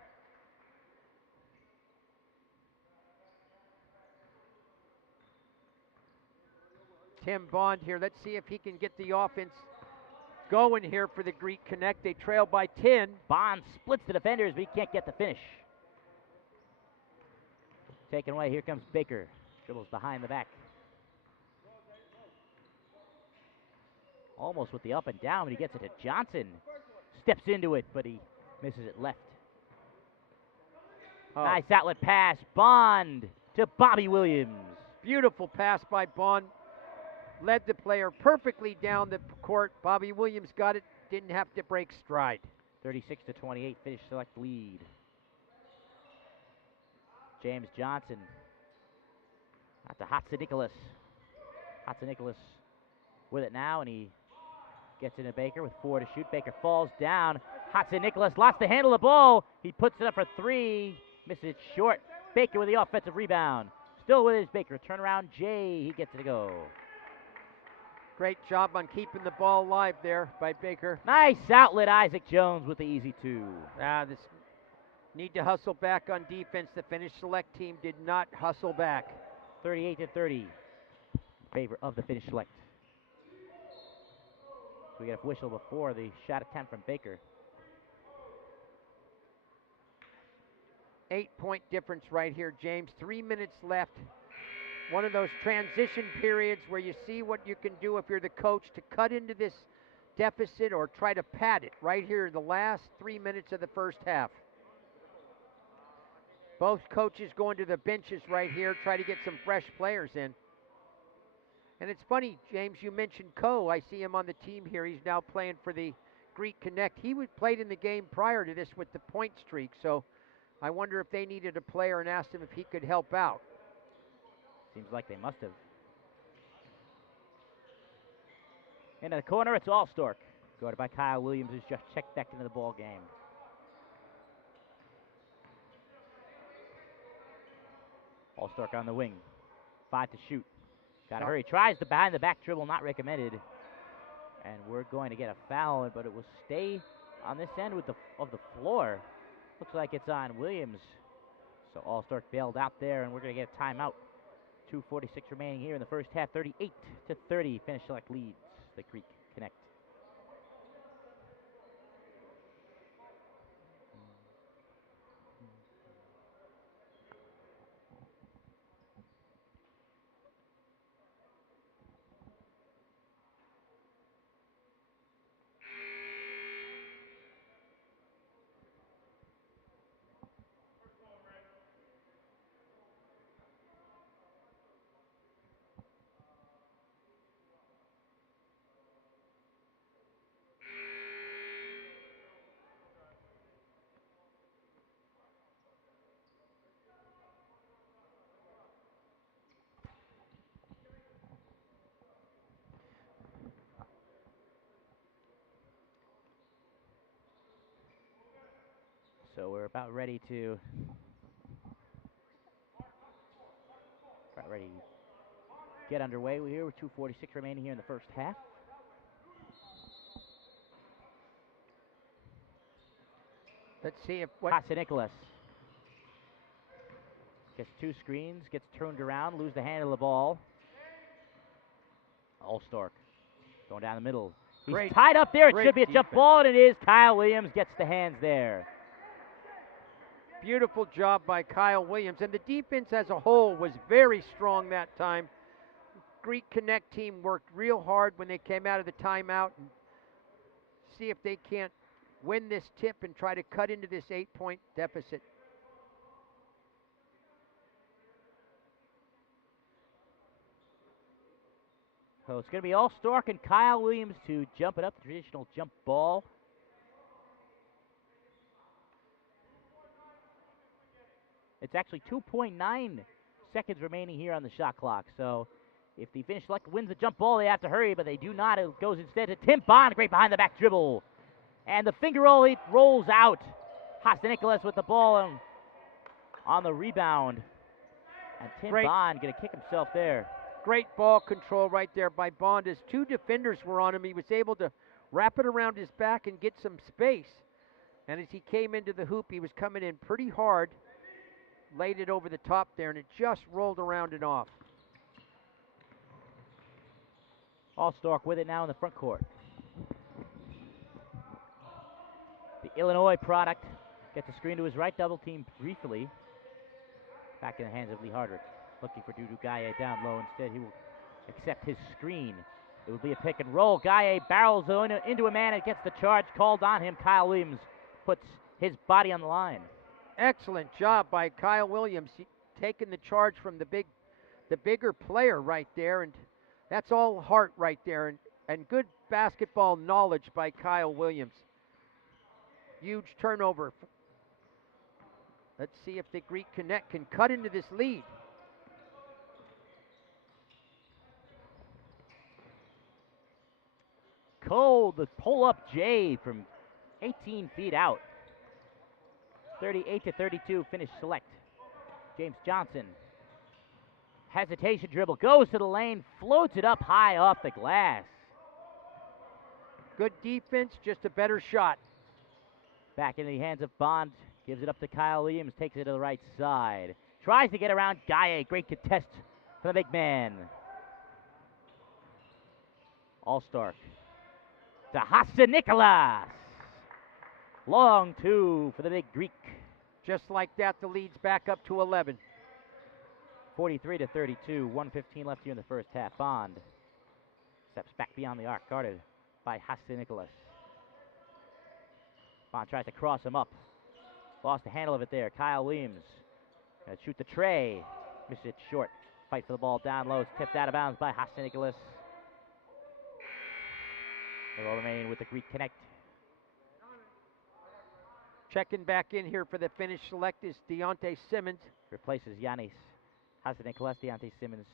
Tim Bond here. Let's see if he can get the offense going here for the Greek Connect. They trail by 10. Bond splits the defenders, but he can't get the finish. Taken away. Here comes Baker. Dribbles behind the back. Almost with the up and down, but he gets it to Johnson. Steps into it, but he misses it left. Oh. Nice outlet pass. Bond to Bobby Williams. Beautiful pass by Bond. Led the player perfectly down the court. Bobby Williams got it. Didn't have to break stride. 36-28, Finnish select lead. James Johnson. Out to Hatzinikoulas. Hatzinikoulas with it now, and he gets into Baker with 4 to shoot. Baker falls down. Hatzinikoulas lost the handle of the ball. He puts it up for 3. Misses it short. Baker with the offensive rebound. Still with his Baker. Turnaround Jay. He gets it to go. Great job on keeping the ball alive there by Baker. Nice outlet. Isaac Jones with the easy 2. This need to hustle back on defense. The Finnish select team did not hustle back. 38-30 in favor of the Finnish select. We get a whistle before the shot attempt from Baker. 8-point difference right here, James. 3 minutes left. One of those transition periods where you see what you can do if you're the coach to cut into this deficit or try to pad it right here in the last 3 minutes of the first half. Both coaches going to the benches right here, try to get some fresh players in. And it's funny, James, you mentioned Coe. I see him on the team here. He's now playing for the Greek Connect. He played in the game prior to this with the point streak, so I wonder if they needed a player and asked him if he could help out. Seems like they must have. Into the corner, it's Allstork. Guarded by Kyle Williams, who's just checked back into the ball game. Allstork on the wing. 5 to shoot. Got to hurry. Tries the behind the back dribble, not recommended. And we're going to get a foul, but it will stay on this end of the floor. Looks like it's on Williams. So Allstork bailed out there, and we're going to get a timeout. 2:46 remaining here in the first half. 38 to 30. Finnish Select leads the Greek Connect. So we're about ready to get underway here with 2:46 remaining here in the first half. Let's see if what Nicholas gets 2 screens, gets turned around, lose the handle of the ball. Allstork going down the middle. He's tied up there. It should be a jump ball, and it is. Kyle Williams gets the hands there. Beautiful job by Kyle Williams. And the defense as a whole was very strong that time. Greek Connect team worked real hard when they came out of the timeout and see if they can't win this tip and try to cut into this 8-point deficit. So it's going to be Allstork and Kyle Williams to jump it up, the traditional jump ball. It's actually 2.9 seconds remaining here on the shot clock. So if the Finnish Select wins the jump ball, they have to hurry, but they do not. It goes instead to Tim Bond. Great behind the back dribble. And the finger roll, it rolls out. Nicholas with the ball on the rebound. And Tim Bond going to kick himself there. Great ball control right there by Bond. As 2 defenders were on him, he was able to wrap it around his back and get some space. And as he came into the hoop, he was coming in pretty hard. Laid it over the top there, and it just rolled around and off. Allstork with it now in the front court. The Illinois product gets a screen to his right, double team briefly. Back in the hands of Lee Hardrick. Looking for Dudu Gaye down low. Instead, he will accept his screen. It will be a pick and roll. Gaye barrels into a man and gets the charge called on him. Kyle Williams puts his body on the line. Excellent job by Kyle Williams, taking the charge from the bigger player right there, and that's all heart right there, and good basketball knowledge by Kyle Williams. Huge turnover. Let's see if the Greek Connect can cut into this lead. Cole, the pull-up J from 18 feet out. 38 to 32, Finnish Select. James Johnson. Hesitation dribble, goes to the lane, floats it up high off the glass. Good defense, just a better shot. Back in the hands of Bond, gives it up to Kyle Williams, takes it to the right side. Tries to get around Gaye, great contest for the big man. Allstork to Nicholas. Long 2 for the big Greek. Just like that, the lead's back up to 11. 43 to 32, 1:15 left here in the first half. Bond steps back beyond the arc, guarded by Nicholas. Bond tries to cross him up. Lost the handle of it there. Kyle Williams gonna shoot the tray. Misses it short. Fight for the ball down low. It's tipped out of bounds by Nicholas. It will remain with the Greek Connect. Checking back in here for the Finnish select is Deontay Simmons. Replaces Yanis Hasanikolas. Deontay Simmons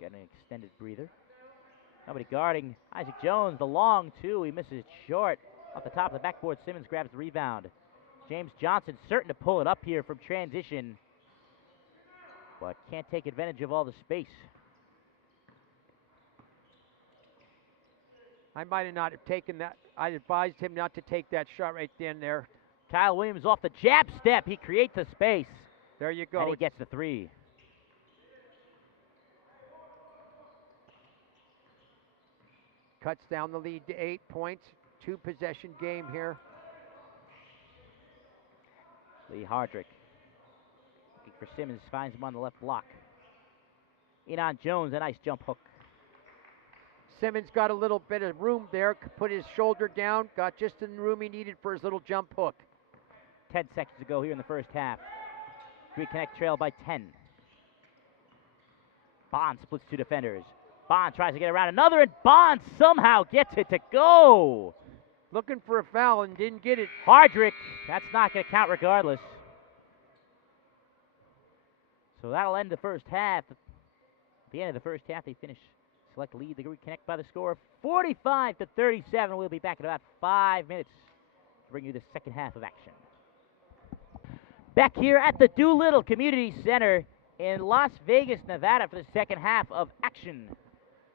getting an extended breather. Nobody guarding. Isaac Jones, the long two. He misses it short. Off the top of the backboard, Simmons grabs the rebound. James Johnson certain to pull it up here from transition, but can't take advantage of all the space. I might have not have taken that. I advised him not to take that shot right then there. Kyle Williams off the jab step. He creates the space. There you go. And he gets the three. Cuts down the lead to 8 points. 2-possession game here. Lee Hardrick looking for Simmons, finds him on the left block. Enon Jones, a nice jump hook. Simmons got a little bit of room there, put his shoulder down, got just the room he needed for his little jump hook. 10 seconds to go here in the first half. Greek Connect trail by 10. Bond splits two defenders. Bond tries to get around another, and Bond somehow gets it to go. Looking for a foul and didn't get it. Hardrick, that's not going to count regardless. So that'll end the first half. At the end of the first half, they finish select lead the Greek Connect by the score of 45-37. We'll be back in about 5 minutes to bring you the second half of action. Back here at the Doolittle Community Center in Las Vegas, Nevada for the second half of action.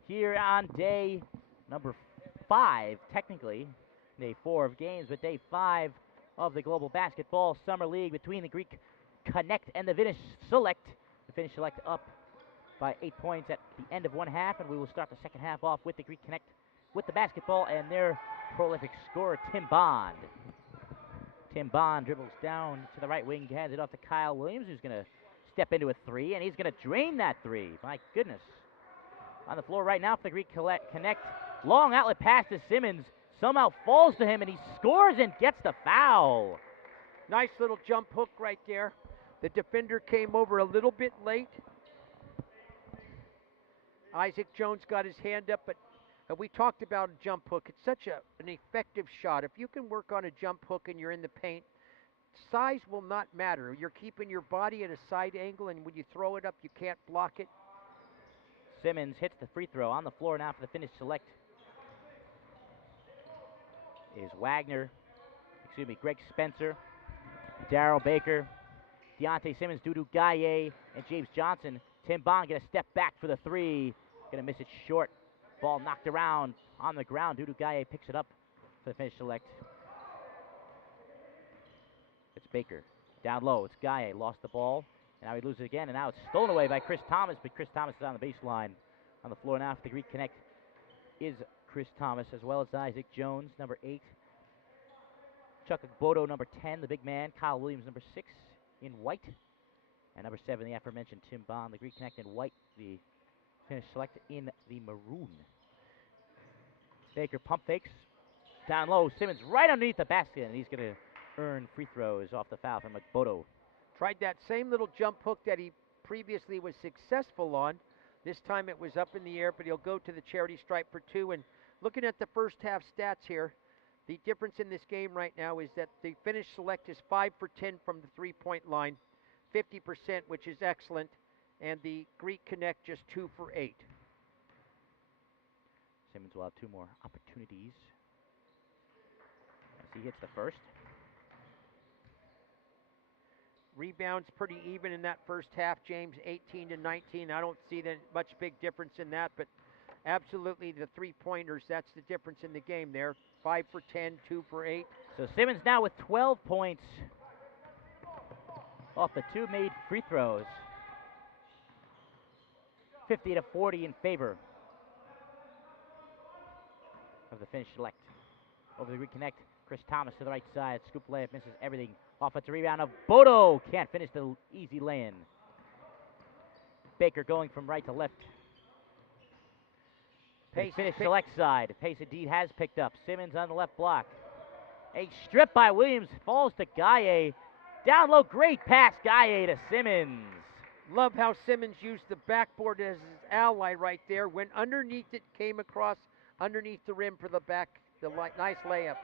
Here on day number 5, technically. Day 4 of games, but day 5 of the Global Basketball Summer League between the Greek Connect and the Finnish Select. The Finnish Select up by 8 points at the end of one half, and we will start the second half off with the Greek Connect with the basketball and their prolific scorer, Tim Bond. Tim Bond dribbles down to the right wing, hands it off to Kyle Williams, who's going to step into a three, and he's going to drain that three. My goodness. On the floor right now for the Greek Connect. Long outlet pass to Simmons. Somehow falls to him, and he scores and gets the foul. Nice little jump hook right there. The defender came over a little bit late. Isaac Jones got his hand up, but we talked about a jump hook. It's such an effective shot. If you can work on a jump hook and you're in the paint, size will not matter. You're keeping your body at a side angle, and when you throw it up, you can't block it. Simmons hits the free throw. On the floor now for the Finnish Select is Greg Spencer, Darryl Baker, Deontay Simmons, Dudu Gaye, and James Johnson. Tim Bond going to step back for the three. Going to miss it short. Ball knocked around on the ground. Dudu Gaye picks it up for the Finnish Select. It's Baker. Down low, it's Gaye. Lost the ball. And now he loses it again, and now it's stolen away by Chris Thomas, but Chris Thomas is on the baseline. On the floor now for the Greek Connect is Chris Thomas, as well as Isaac Jones, number 8. Chuck Bodo, number 10, the big man. Kyle Williams, number 6, in white. And number 7, the aforementioned Tim Bond, the Greek Connect in white. The Finnish Select in the maroon. Baker pump fakes. Down low, Simmons right underneath the basket, and he's going to earn free throws off the foul from Bodo. Tried that same little jump hook that he previously was successful on. This time it was up in the air, but he'll go to the charity stripe for 2. And looking at the first half stats here, the difference in this game right now is that the Finnish Select is 5 for 10 from the three-point line, 50%, which is excellent, and the Greek Connect just 2 for 8. Simmons will have 2 more opportunities as he hits the first. Rebounds pretty even in that first half, James, 18 to 19. I don't see that much big difference in that, but absolutely the three-pointers, that's the difference in the game there. 5 for 10, 2 for 8. So Simmons now with 12 points off the 2 made free throws. 50-40 in favor of the Finnish Select. Over the Greek Connect, Chris Thomas to the right side. Scoop layup, misses everything. Offensive rebound of Bodo. Can't finish the easy lay-in. Baker going from right to left. Pace Finnish Select side. Pace indeed has picked up. Simmons on the left block. A strip by Williams. Falls to Gaye. Down low. Great pass. Gaye to Simmons. Love how Simmons used the backboard as his ally right there. Went underneath it. Came across underneath the rim for the back. Nice layup.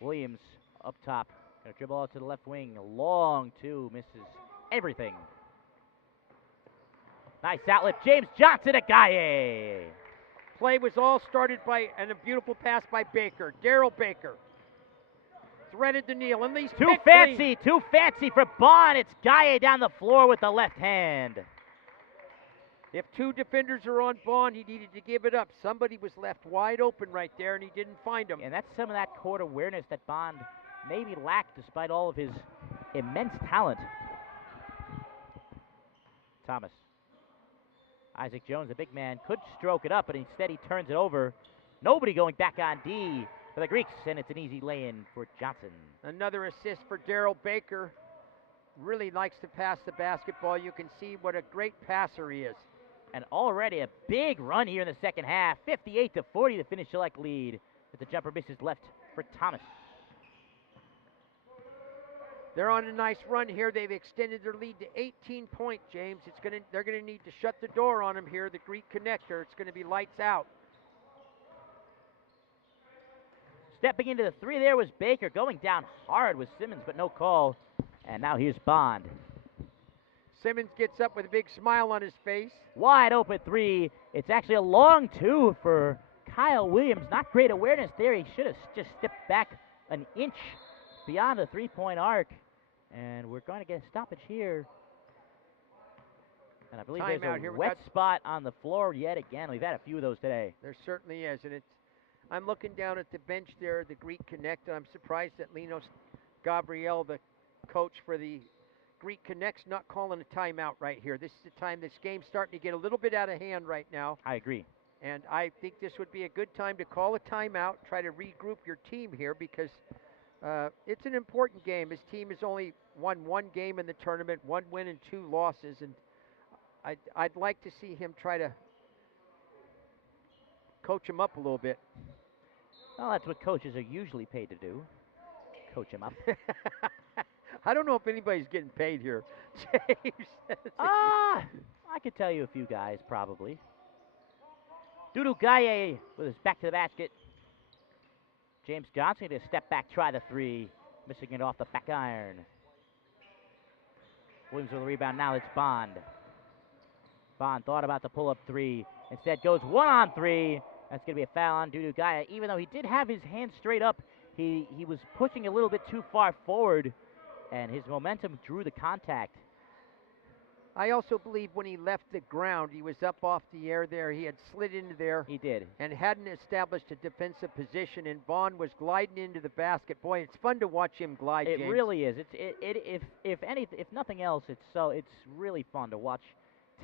Williams up top. Gonna dribble out to the left wing. Long two. Misses everything. Nice outlet. James Johnson at Gaye. Play was all started by, and a beautiful pass by Baker. Daryl Baker. Threaded the kneel, and least Too fancy for Bond. It's Gaye down the floor with the left hand. If two defenders are on Bond, he needed to give it up. Somebody was left wide open right there, and he didn't find him. And that's some of that court awareness that Bond maybe lacked despite all of his immense talent. Thomas. Isaac Jones, a big man, could stroke it up, but instead he turns it over. Nobody going back on D for the Greeks, and it's an easy lay-in for Johnson. Another assist for Daryl Baker. Really likes to pass the basketball. You can see what a great passer he is. And already a big run here in the second half. 58-40 to Finnish select lead. But the jumper misses left for Thomas. They're on a nice run here. They've extended their lead to 18 points, James. They're going to need to shut the door on them here, the Greek connector. It's going to be lights out. Stepping into the three there was Baker. Going down hard with Simmons, but no call. And now here's Bond. Simmons gets up with a big smile on his face. Wide open three. It's actually a long two for Kyle Williams. Not great awareness there. He should have just stepped back an inch beyond the three-point arc. And we're going to get a stoppage here. And I believe there's a wet spot on the floor yet again. We've had a few of those today. There certainly is. And I'm looking down at the bench there, the Greek Connect. I'm surprised that Linos Gabriel, the coach for the Greek Connect's not calling a timeout right here. This is the time this game's starting to get a little bit out of hand right now. I agree. And I think this would be a good time to call a timeout, try to regroup your team here because it's an important game. His team has only won one game in the tournament, 1 win and 2 losses, and I'd like to see him try to coach him up a little bit. Well, that's what coaches are usually paid to do. Coach him up. I don't know if anybody's getting paid here, James. I could tell you a few guys, probably. Dudu Gaye with his back to the basket. James Johnson to step back, try the three. Missing it off the back iron. Williams with the rebound. Now it's Bond. Bond thought about the pull-up three. Instead goes 1-on-3. That's going to be a foul on Dudu Gaye. Even though he did have his hands straight up, he was pushing a little bit too far forward, and his momentum drew the contact. I also believe when he left the ground, he was up off the air there. He had slid into there. He did. And hadn't established a defensive position, and Bond was gliding into the basket. Boy, it's fun to watch him glide, It James. really is. If nothing else, it's really fun to watch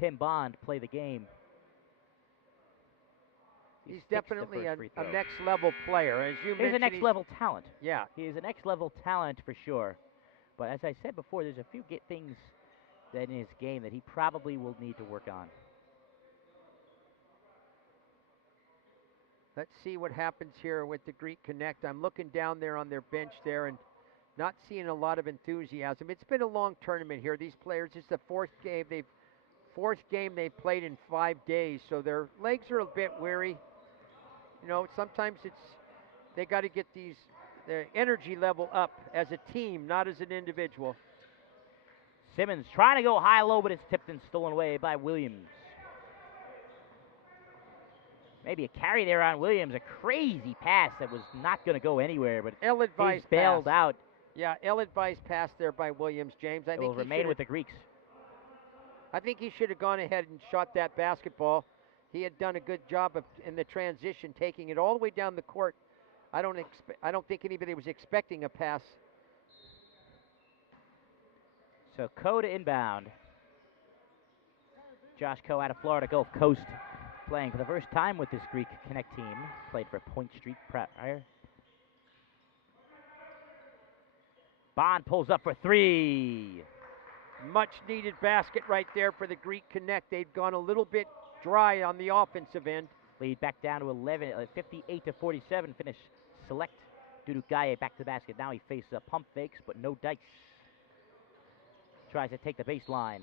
Tim Bond play the game. He's definitely a next-level player. As you mentioned, he's a next-level talent. Yeah. He is a next-level talent for sure. But as I said before, there's a few things that in his game that he probably will need to work on. Let's see what happens here with the Greek Connect. I'm looking down there on their bench there and not seeing a lot of enthusiasm. It's been a long tournament here. These players, it's the fourth game they've played in 5 days, so their legs are a bit weary. You know, sometimes they got to get their energy level up as a team, not as an individual. Simmons trying to go high-low, but it's tipped and stolen away by Williams. Maybe a carry there on Williams. A crazy pass that was not going to go anywhere, but he's bailed out. Yeah, ill-advised pass there by Williams, James. I think will remain with the Greeks. I think he should have gone ahead and shot that basketball. He had done a good job in the transition, taking it all the way down the court. I don't think anybody was expecting a pass. So Coe to inbound. Josh Coe out of Florida Gulf Coast, playing for the first time with this Greek Connect team. Played for Point Street prior. Bond pulls up for three. Much needed basket right there for the Greek Connect. They've gone a little bit dry on the offensive end. Lead back down to 58-47. Finish select. Dudu Gaye back to the basket. Now he faces pump fakes, but no dice. Tries to take the baseline,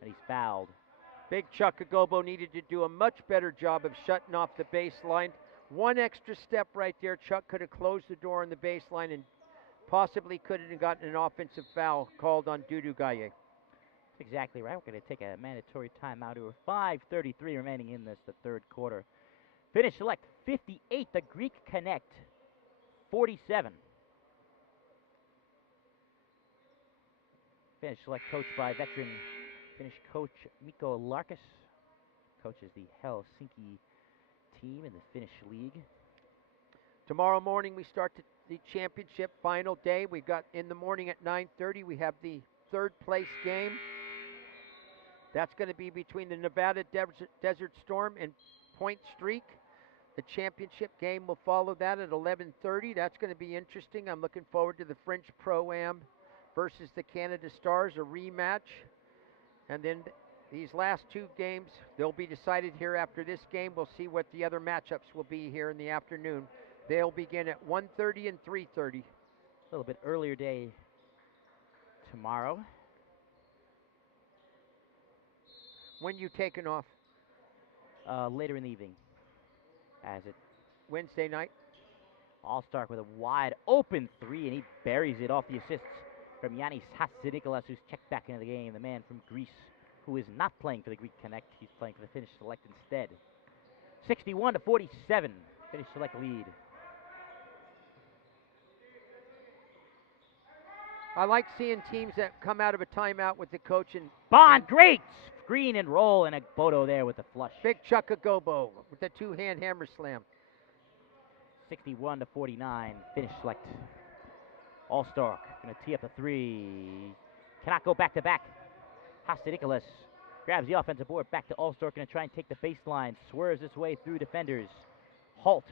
and he's fouled. Big Chuck Agobo needed to do a much better job of shutting off the baseline. One extra step right there. Chuck could have closed the door on the baseline and possibly could have gotten an offensive foul called on Dudu Gaye. That's exactly right. We're going to take a mandatory timeout here with 5:33 remaining in the third quarter. Finnish Select 58, the Greek Connect 47. Finnish Select coached by veteran Finnish coach Mikko Larkus. Coaches the Helsinki team in the Finnish league. Tomorrow morning we start the championship final day. We got in the morning at 9:30. We have the third place game. That's going to be between the Nevada Desert Storm and Point Streak. The championship game will follow that at 11:30. That's going to be interesting. I'm looking forward to the French Pro-Am versus the Canada Stars, a rematch. And then these last two games, they'll be decided here after this game. We'll see what the other matchups will be here in the afternoon. They'll begin at 1:30 and 3:30. A little bit earlier day tomorrow. When you taking off? Later in the evening. As it Wednesday night? All-Star with a wide open three, and he buries it off the assists from Yannis Hatzinikoulas, who's checked back into the game. The man from Greece, who is not playing for the Greek Connect. He's playing for the Finnish Select instead. 61-47, Finnish Select lead. I like seeing teams that come out of a timeout with the coach and Bond, great screen and roll, and a Bodo there with the flush. big Chuck Agobo with the two-hand hammer slam. 61-49, Finnish Select. All-Star going to tee up the three. Cannot go back-to-back. Hatzinikoulas grabs the offensive board. Back to All-Star, going to try and take the baseline. Swerves his way through defenders. Holt.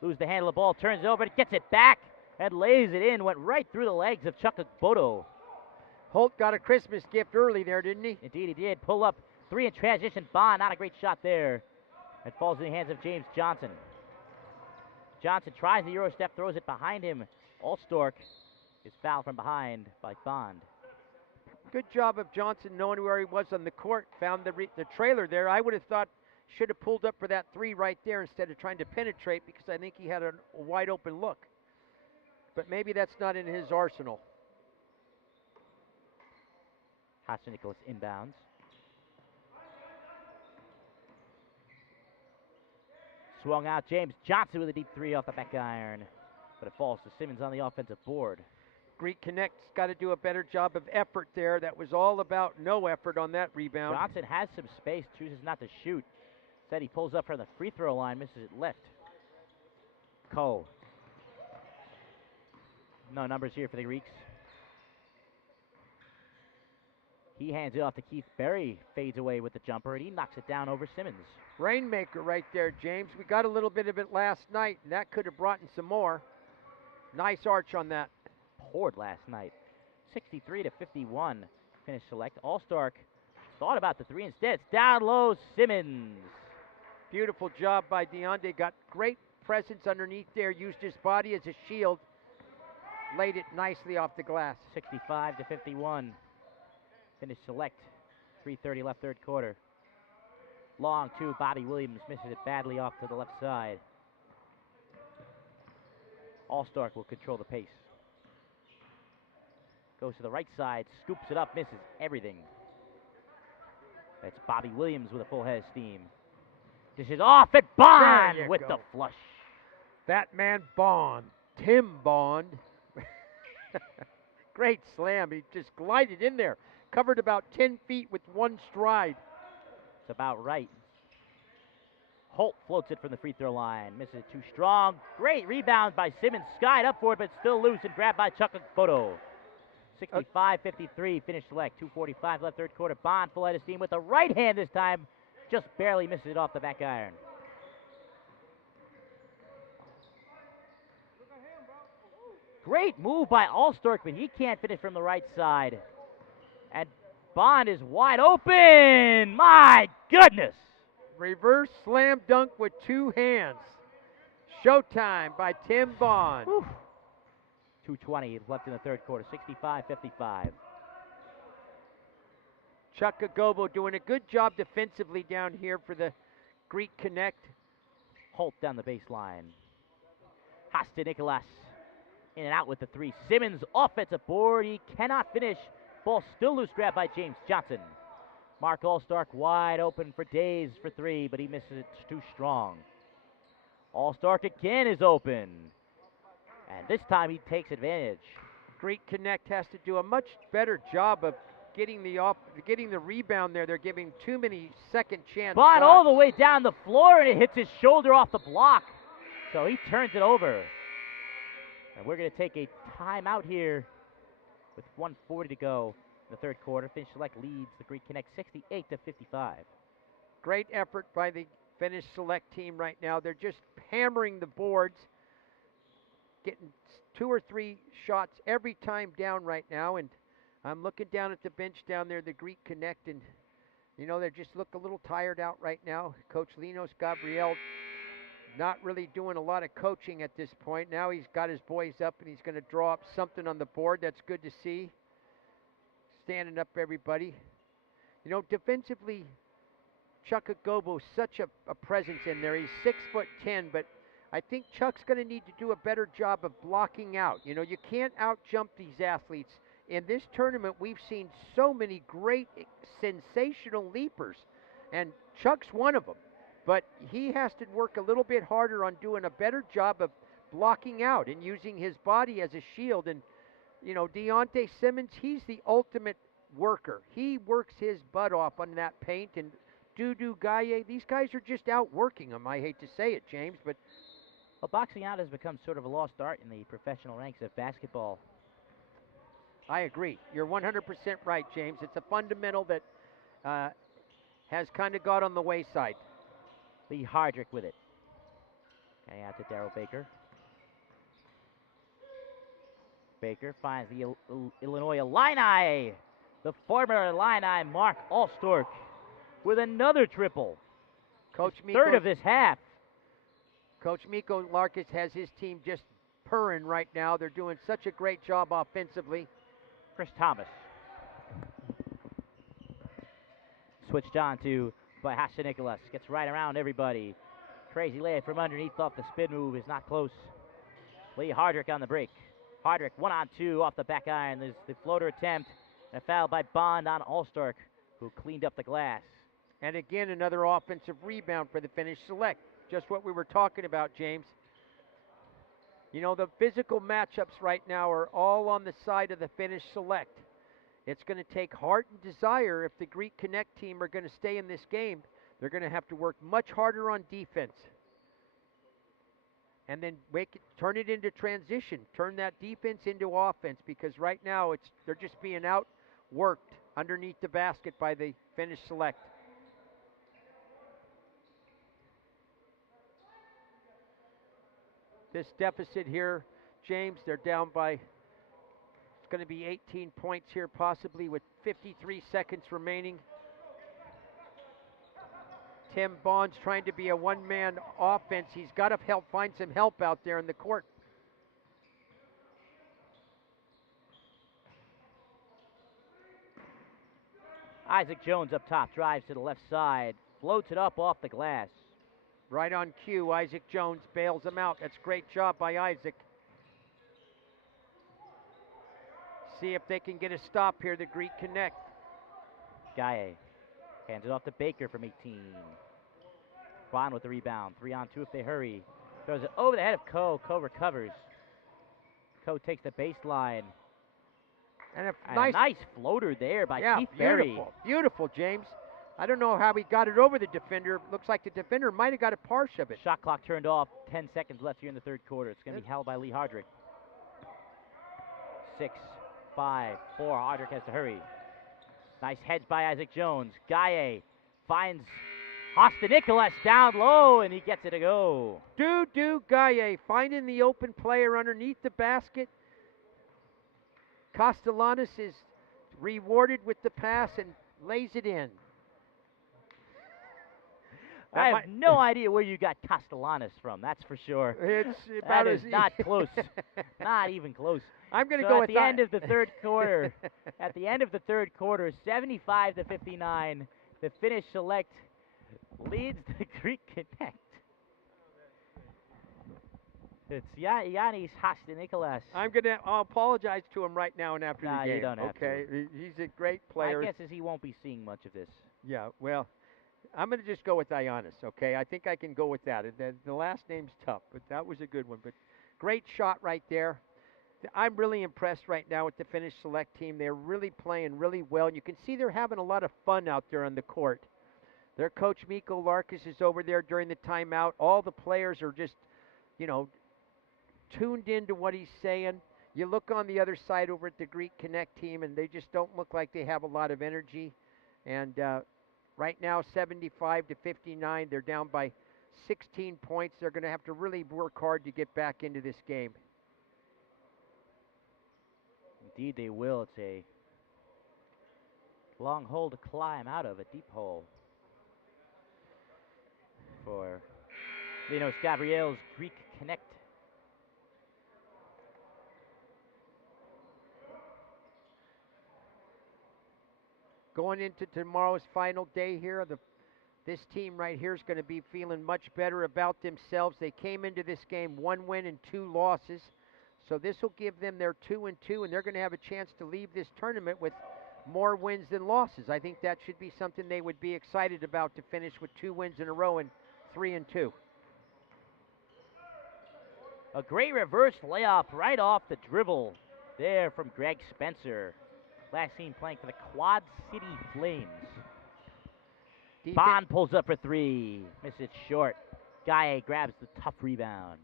Lose the handle of the ball. Turns it over. Gets it back. And lays it in. Went right through the legs of Chuck Bodo. Holt got a Christmas gift early there, didn't he? Indeed, he did. Pull up. Three in transition. Bond, not a great shot there. It falls in the hands of James Johnson. Johnson tries the Euro step, throws it behind him. Allstork is fouled from behind by Bond. Good job of Johnson knowing where he was on the court. Found the trailer there. I would have thought should have pulled up for that three right there instead of trying to penetrate, because I think he had a wide open look. But maybe that's not in his arsenal. Hatzinikoulas inbounds. Swung out, James Johnson with a deep three off the back iron. But it falls to Simmons on the offensive board. Greek Connect's got to do a better job of effort there. That was all about no effort on that rebound. Johnson has some space, chooses not to shoot. Instead, he pulls up from the free throw line, misses it left. Cole. No numbers here for the Greeks. He hands it off to Keith Berry, fades away with the jumper, and he knocks it down over Simmons. Rainmaker right there, James. We got a little bit of it last night, and that could have brought in some more. Nice arch on that. Poured last night. 63-51, Finnish Select. All-Star thought about the three. Instead, it's down low, Simmons. Beautiful job by Deonde. Got great presence underneath there. Used his body as a shield. Laid it nicely off the glass. 65-51. Finnish Select. 3:30 left third quarter. Long two. Bobby Williams misses it badly off to the left side. Allstark will control the pace. Goes to the right side, scoops it up, misses everything. That's Bobby Williams with a full head of steam. This is off at Bond with the flush. That man Bond, Tim Bond. Great slam. He just glided in there. Covered about 10 feet with one stride. It's about right. Holt floats it from the free throw line. Misses it too strong. Great rebound by Simmons. Skied up for it, but still loose and grabbed by Chuck Bodo. 65-53, Finnish Select. 2:45 left third quarter. Bond full head of steam with the right hand this time. Just barely misses it off the back iron. Great move by Allstork, but he can't finish from the right side. And Bond is wide open. My goodness. Reverse slam dunk with two hands. Showtime by Tim Bond. Whew. 2:20 left in the third quarter. 65-55. Chuck Agobo doing a good job defensively down here for the Greek Connect. Holt down the baseline. Hasta Nicolas in and out with the three. Simmons offensive board. He cannot finish. Ball still loose grab by James Johnson. Mark Allstark wide open for days for three, but he misses it too strong. Allstark again is open. And this time he takes advantage. Greek Connect has to do a much better job of getting the rebound there. They're giving too many second chance Bot shots. all the way down the floor, and it hits his shoulder off the block. So he turns it over. And we're going to take a timeout here with 1:40 to go in the third quarter. Finnish Select leads the Greek Connect 68-55. Great effort by the Finnish Select team right now. They're just hammering the boards, getting 2 or 3 shots every time down right now. And I'm looking down at the bench down there, the Greek Connect, and you know, they just look a little tired out right now. Coach Linos Gabriel not really doing a lot of coaching at this point. Now he's got his boys up and he's going to draw up something on the board. That's good to see. Standing up, everybody. You know, defensively, Chuck Agobo's such a presence in there. He's 6'10", but I think Chuck's going to need to do a better job of blocking out. You know, you can't out-jump these athletes. In this tournament, we've seen so many great, sensational leapers, and Chuck's one of them. But he has to work a little bit harder on doing a better job of blocking out and using his body as a shield. And, you know, Deontay Simmons, he's the ultimate worker. He works his butt off on that paint. And Dudu Gaye, these guys are just out working him. I hate to say it, James, but... Well, boxing out has become sort of a lost art in the professional ranks of basketball. I agree. You're 100% right, James. It's a fundamental that has kind of got on the wayside. Lee Hardrick with it. Getting out to Darryl Baker. Baker finds the Illinois Illini. The former Illini, Mark Allstork, with another triple. Coach Third of this half. Coach Miko Larkis has his team just purring right now. They're doing such a great job offensively. Chris Thomas. Switched on to by Hasta Nicolas. Gets right around everybody. Crazy layup from underneath off the spin move is not close. Lee Hardrick on the break. Hardrick 1-on-2 off the back iron. There's the floater attempt. And a foul by Bond on Allstark, who cleaned up the glass. And again, another offensive rebound for the Finnish Select. Just what we were talking about, James. You know, the physical matchups right now are all on the side of the Finnish Select. It's going to take heart and desire if the Greek Connect team are going to stay in this game. They're going to have to work much harder on defense. And then turn it into transition. Turn that defense into offense, because right now they're just being outworked underneath the basket by the Finnish Select. This deficit here, James, they're down by, it's going to be 18 points here possibly with 53 seconds remaining. Tim Bond's trying to be a one-man offense. He's got to find some help out there in the court. Isaac Jones up top, drives to the left side, floats it up off the glass. Right on cue, Isaac Jones bails him out. That's a great job by Isaac. See if they can get a stop here, the Greek Connect. Gaye hands it off to Baker from 18. Bond with the rebound. 3-on-2 if they hurry. Throws it over the head of Coe. Coe recovers. Coe takes the baseline. And a nice floater there by Keith Berry. Beautiful. Beautiful, James. I don't know how he got it over the defender. Looks like the defender might have got a partial of it. Shot clock turned off. 10 seconds left here in the third quarter. It's going to be held by Lee Hardrick. 6, 5, 4. Hardrick has to hurry. Nice heads by Isaac Jones. Gaye finds Hasta Nicolas down low, and he gets it to go. Dudu Gaye finding the open player underneath the basket. Castellanos is rewarded with the pass and lays it in. I have no idea where you got Castellanos from, that's for sure. It's about that is not close. Not even close. I'm going to so go at the end of the third quarter. At the end of the third quarter, 75-59, the Finnish Select leads the Greek Connect. It's Yanis Nicholas. I'll apologize to him right now and after the Nah, you game. don't have Okay, he's a great My player. guess is he won't be seeing much of this. Yeah, well, I'm going to just go with Ioannis, okay? I think I can go with that. The last name's tough, but that was a good one. But great shot right there. I'm really impressed right now with the Finnish select team. They're really playing really well. You can see they're having a lot of fun out there on the court. Their coach, Mikko Larkus, is over there during the timeout. All the players are just, you know, tuned into what he's saying. You look on the other side over at the Greek Connect team, and they just don't look like they have a lot of energy. And right now, 75 to 59, they're down by 16 points. They're going to have to really work hard to get back into this game. Indeed, they will. It's a long hole to climb out of, a deep hole for Linus Gabriel's Greek Connect. Going into tomorrow's final day here, this team right here is going to be feeling much better about themselves. They came into this game 1 win and 2 losses. So this will give them their 2-2, and they're going to have a chance to leave this tournament with more wins than losses. I think that should be something they would be excited about, to finish with 2 wins in a row and 3-2. A great reverse layup right off the dribble there from Greg Spencer. Last seen playing for the Quad City Flames. Bond pulls up for 3. Misses short. Gaye grabs the tough rebound.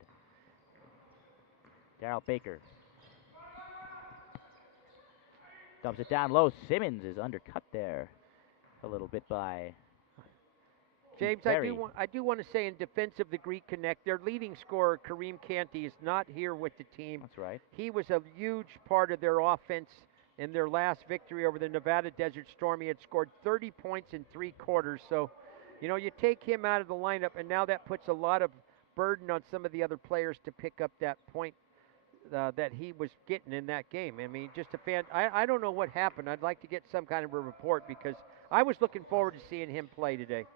Daryl Baker dumps it down low. Simmons is undercut there a little bit by James, I do want to say, in defense of the Greek Connect, their leading scorer, Kareem Canty, is not here with the team. That's right. He was a huge part of their offense in their last victory over the Nevada Desert Storm. He had scored 30 points in 3 quarters. So, you know, you take him out of the lineup, and now that puts a lot of burden on some of the other players to pick up that point that he was getting in that game. I mean, just a fan. I don't know what happened. I'd like to get some kind of a report, because I was looking forward to seeing him play today.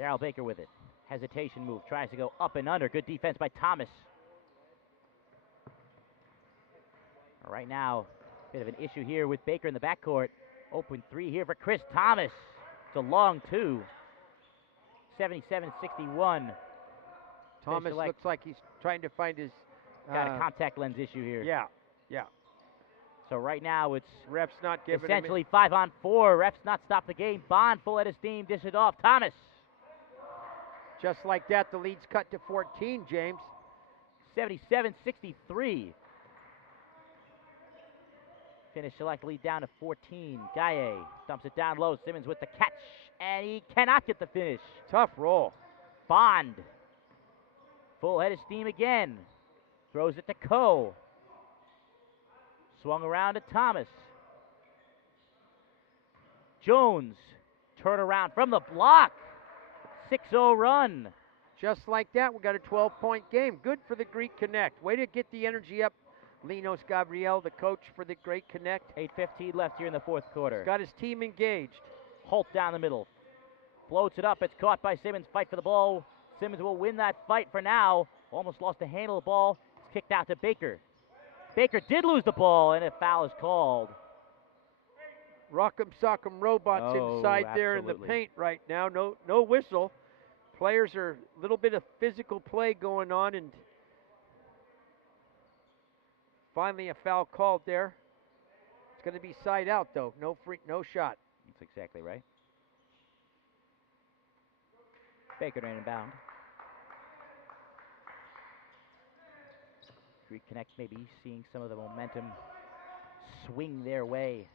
Daryl Baker with it. Hesitation move. Tries to go up and under. Good defense by Thomas. Right now, bit of an issue here with Baker in the backcourt. Open 3 here for Chris Thomas. It's a long 2. 77-61. Thomas looks like he's trying to find his... got a contact lens issue here. Yeah. So right now it's refs not giving essentially 5-on-4. Refs not stop the game. Bond full head of steam. Dish it off. Thomas. Just like that, the lead's cut to 14, James. 77-63. Finnish select lead down to 14. Gaye dumps it down low. Simmons with the catch, and he cannot get the finish. Tough roll. Bond. Full head of steam again. Throws it to Coe. Swung around to Thomas. Jones. Turn around from the block. 6-0 run. Just like that, we got a 12-point game. Good for the Greek Connect. Way to get the energy up. Linus Gabriel, the coach for the Great Connect. 8:15 left here in the fourth quarter. He's got his team engaged. Holt down the middle. Floats it up. It's caught by Simmons. Fight for the ball. Simmons will win that fight for now. Almost lost the handle of the ball. It's kicked out to Baker. Baker did lose the ball, and a foul is called. Rock'em Sock'em Robots inside there in the paint right now. No whistle. Players are a little bit of physical play going on, and finally a foul called there. It's going to be side out, though. No shot. That's exactly right. Baker in inbound. Greek Connect maybe seeing some of the momentum swing their way.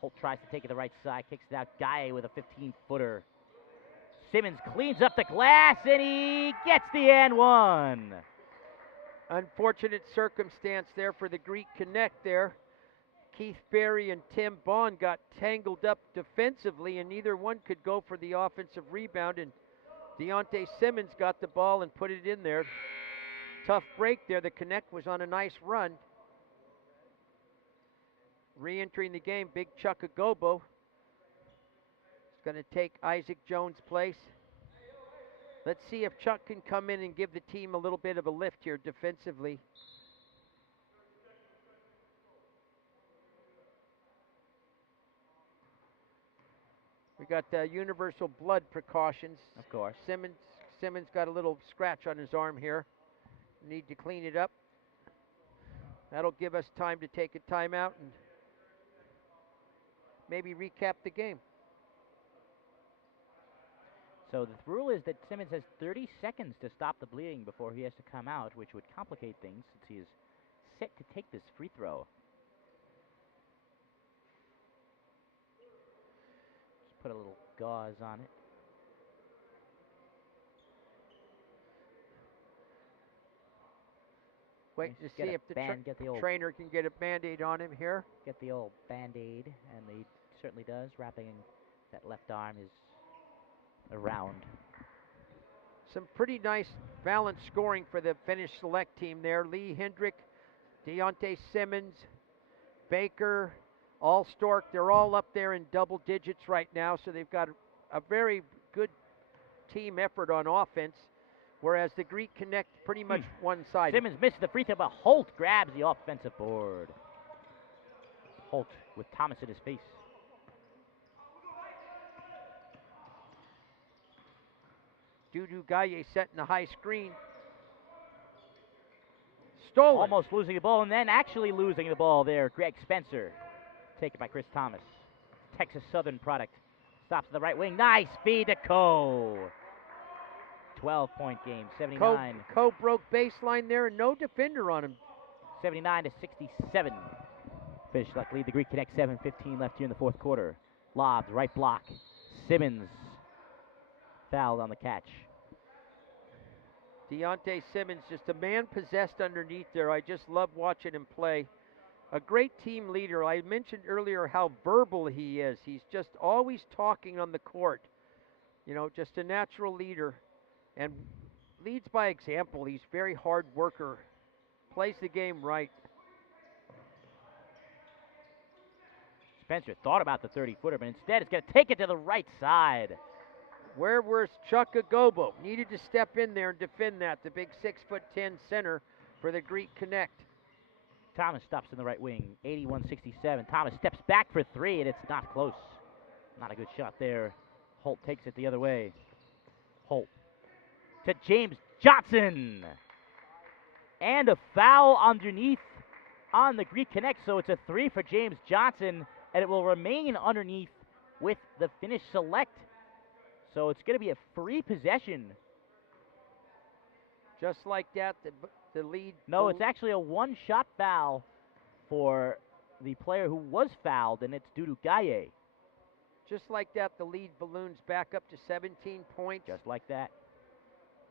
Holt tries to take it the right side, kicks it out. Gaye with a 15-footer. Simmons cleans up the glass, and he gets the and one. Unfortunate circumstance there for the Greek Connect there. Keith Berry and Tim Bond got tangled up defensively, and neither one could go for the offensive rebound, and Deontay Simmons got the ball and put it in there. Tough break there. The Connect was on a nice run. Re-entering the game, Big Chuck Agobo is going to take Isaac Jones' place. Let's see if Chuck can come in and give the team a little bit of a lift here defensively. We got the universal blood precautions. Of course. Simmons got a little scratch on his arm here. Need to clean it up. That'll give us time to take a timeout and maybe recap the game. So the rule is that Simmons has 30 seconds to stop the bleeding before he has to come out, which would complicate things since he is set to take this free throw. Just put a little gauze on it. Wait to see if the trainer can get a Band-Aid on him here. Get the old Band-Aid, and he certainly does. Wrapping that left arm is around. Some pretty nice balanced scoring for the Finnish select team there. Lee Hendrick, Deontay Simmons, Baker, Allstork, they're all up there in double digits right now, so they've got a very good team effort on offense, whereas the Greek Connect pretty much one-sided. Simmons misses the free throw, but Holt grabs the offensive board. Holt with Thomas in his face. Dudu Gaye setting the high screen. Stolen. Almost losing the ball, and then actually losing the ball there. Greg Spencer. Taken by Chris Thomas. Texas Southern product. Stops the right wing. Nice feed to Coe. 12-point game. 79. Coe broke baseline there, and no defender on him. 79 to 67. Finnish Select lead the Greek Connect. 7:15 left here in the fourth quarter. Lobs, right block. Simmons fouled on the catch. Deontay Simmons, just a man possessed underneath there. I just love watching him play. A great team leader. I mentioned earlier how verbal he is. He's just always talking on the court. You know, just a natural leader and leads by example. He's a very hard worker. Plays the game right. Spencer thought about the 30-footer, but instead is going to take it to the right side. Where was Chuck Agobo? Needed to step in there and defend that. The big 6'10" center for the Greek Connect. Thomas stops in the right wing, 81-67. Thomas steps back for three, and it's not close. Not a good shot there. Holt takes it the other way. Holt to James Johnson. And a foul underneath on the Greek Connect, so it's a three for James Johnson, and it will remain underneath with the Finnish Select. So it's going to be a free possession. Just like that, the lead. No, it's actually a one-shot foul for the player who was fouled, and it's Dudu Gaye. Just like that, the lead balloons back up to 17 points. Just like that.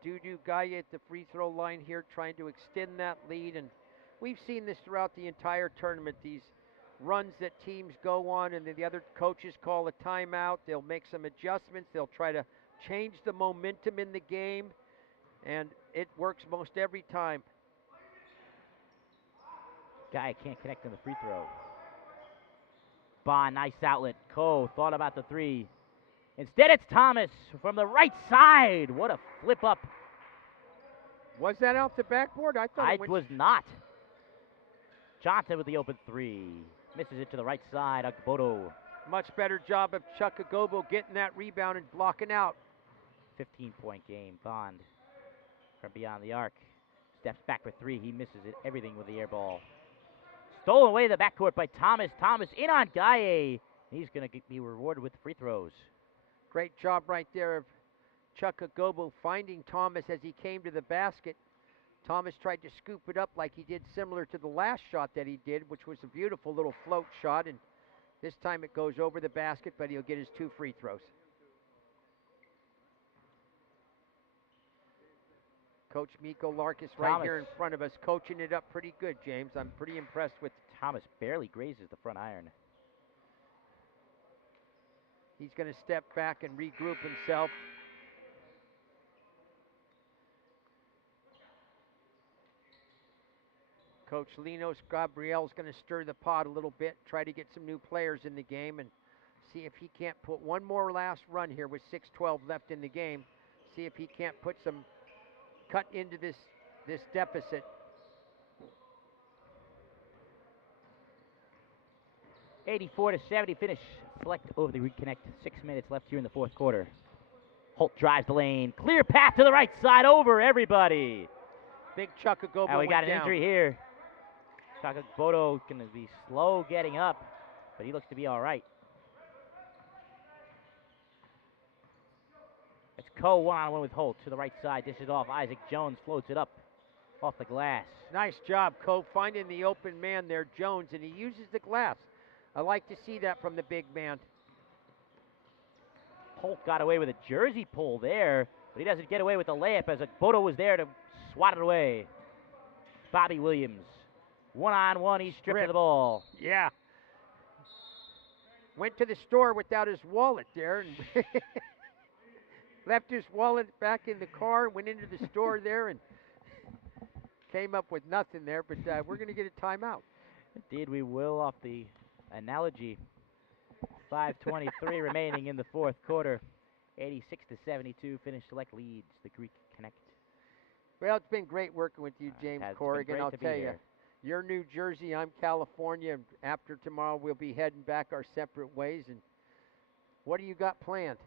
Dudu Gaye at the free throw line here, trying to extend that lead. And we've seen this throughout the entire tournament, these runs that teams go on, and then the other coaches call a timeout. They'll make some adjustments. They'll try to change the momentum in the game, and it works most every time. Guy can't connect on the free throw. Bond, nice outlet. Coe thought about the three. Instead, it's Thomas from the right side. What a flip up. Was that off the backboard? I thought it was not. Johnson with the open three. Misses it to the right side. Agbodo. Much better job of Chuck Agobo getting that rebound and blocking out. 15-point game. Bond from beyond the arc. Steps back for three. He misses it. Everything with the air ball. Stolen away the backcourt by Thomas. Thomas in on Gaye. He's going to be rewarded with free throws. Great job right there of Chuck Agobo finding Thomas as he came to the basket. Thomas tried to scoop it up like he did similar to the last shot that he did, which was a beautiful little float shot. And this time it goes over the basket, but he'll get his 2 free throws. Coach Miko Larkus right here in front of us, coaching it up pretty good, James. I'm pretty impressed with Thomas. Barely grazes the front iron. He's going to step back and regroup himself. Coach Linos Gabriel's going to stir the pot a little bit, try to get some new players in the game, and see if he can't put one more last run here with 6:12 left in the game. see if he can't put some cut into this deficit. "84-70 Finnish. Select over the reconnect. 6 minutes left here in the fourth quarter. Holt drives the lane. Clear path to the right side over everybody. Big Chuckagobo And we got went an down. injury here. Chuckagobo going to be slow getting up, but he looks to be all right. It's Coe one-on-one with Holt to the right side. Dishes off. Isaac Jones floats it up off the glass. Nice job, Coe, finding the open man there, Jones, and he uses the glass. I like to see that from the big man. Holt got away with a jersey pull there, but he doesn't get away with the layup as Bodo was there to swat it away. Bobby Williams, one-on-one, he's stripped of the ball. Yeah. Went to the store without his wallet there and left his wallet back in the car, went into the store there and came up with nothing there, but we're going to get a timeout. Indeed, we will off the analogy. 5:23 remaining in the fourth quarter. 86-72, Finnish Select leads the Greek Connect. Well, it's been great working with you, James Corrigan. I'll tell you, you're New Jersey, I'm California, and after tomorrow we'll be heading back our separate ways. And what do you got planned?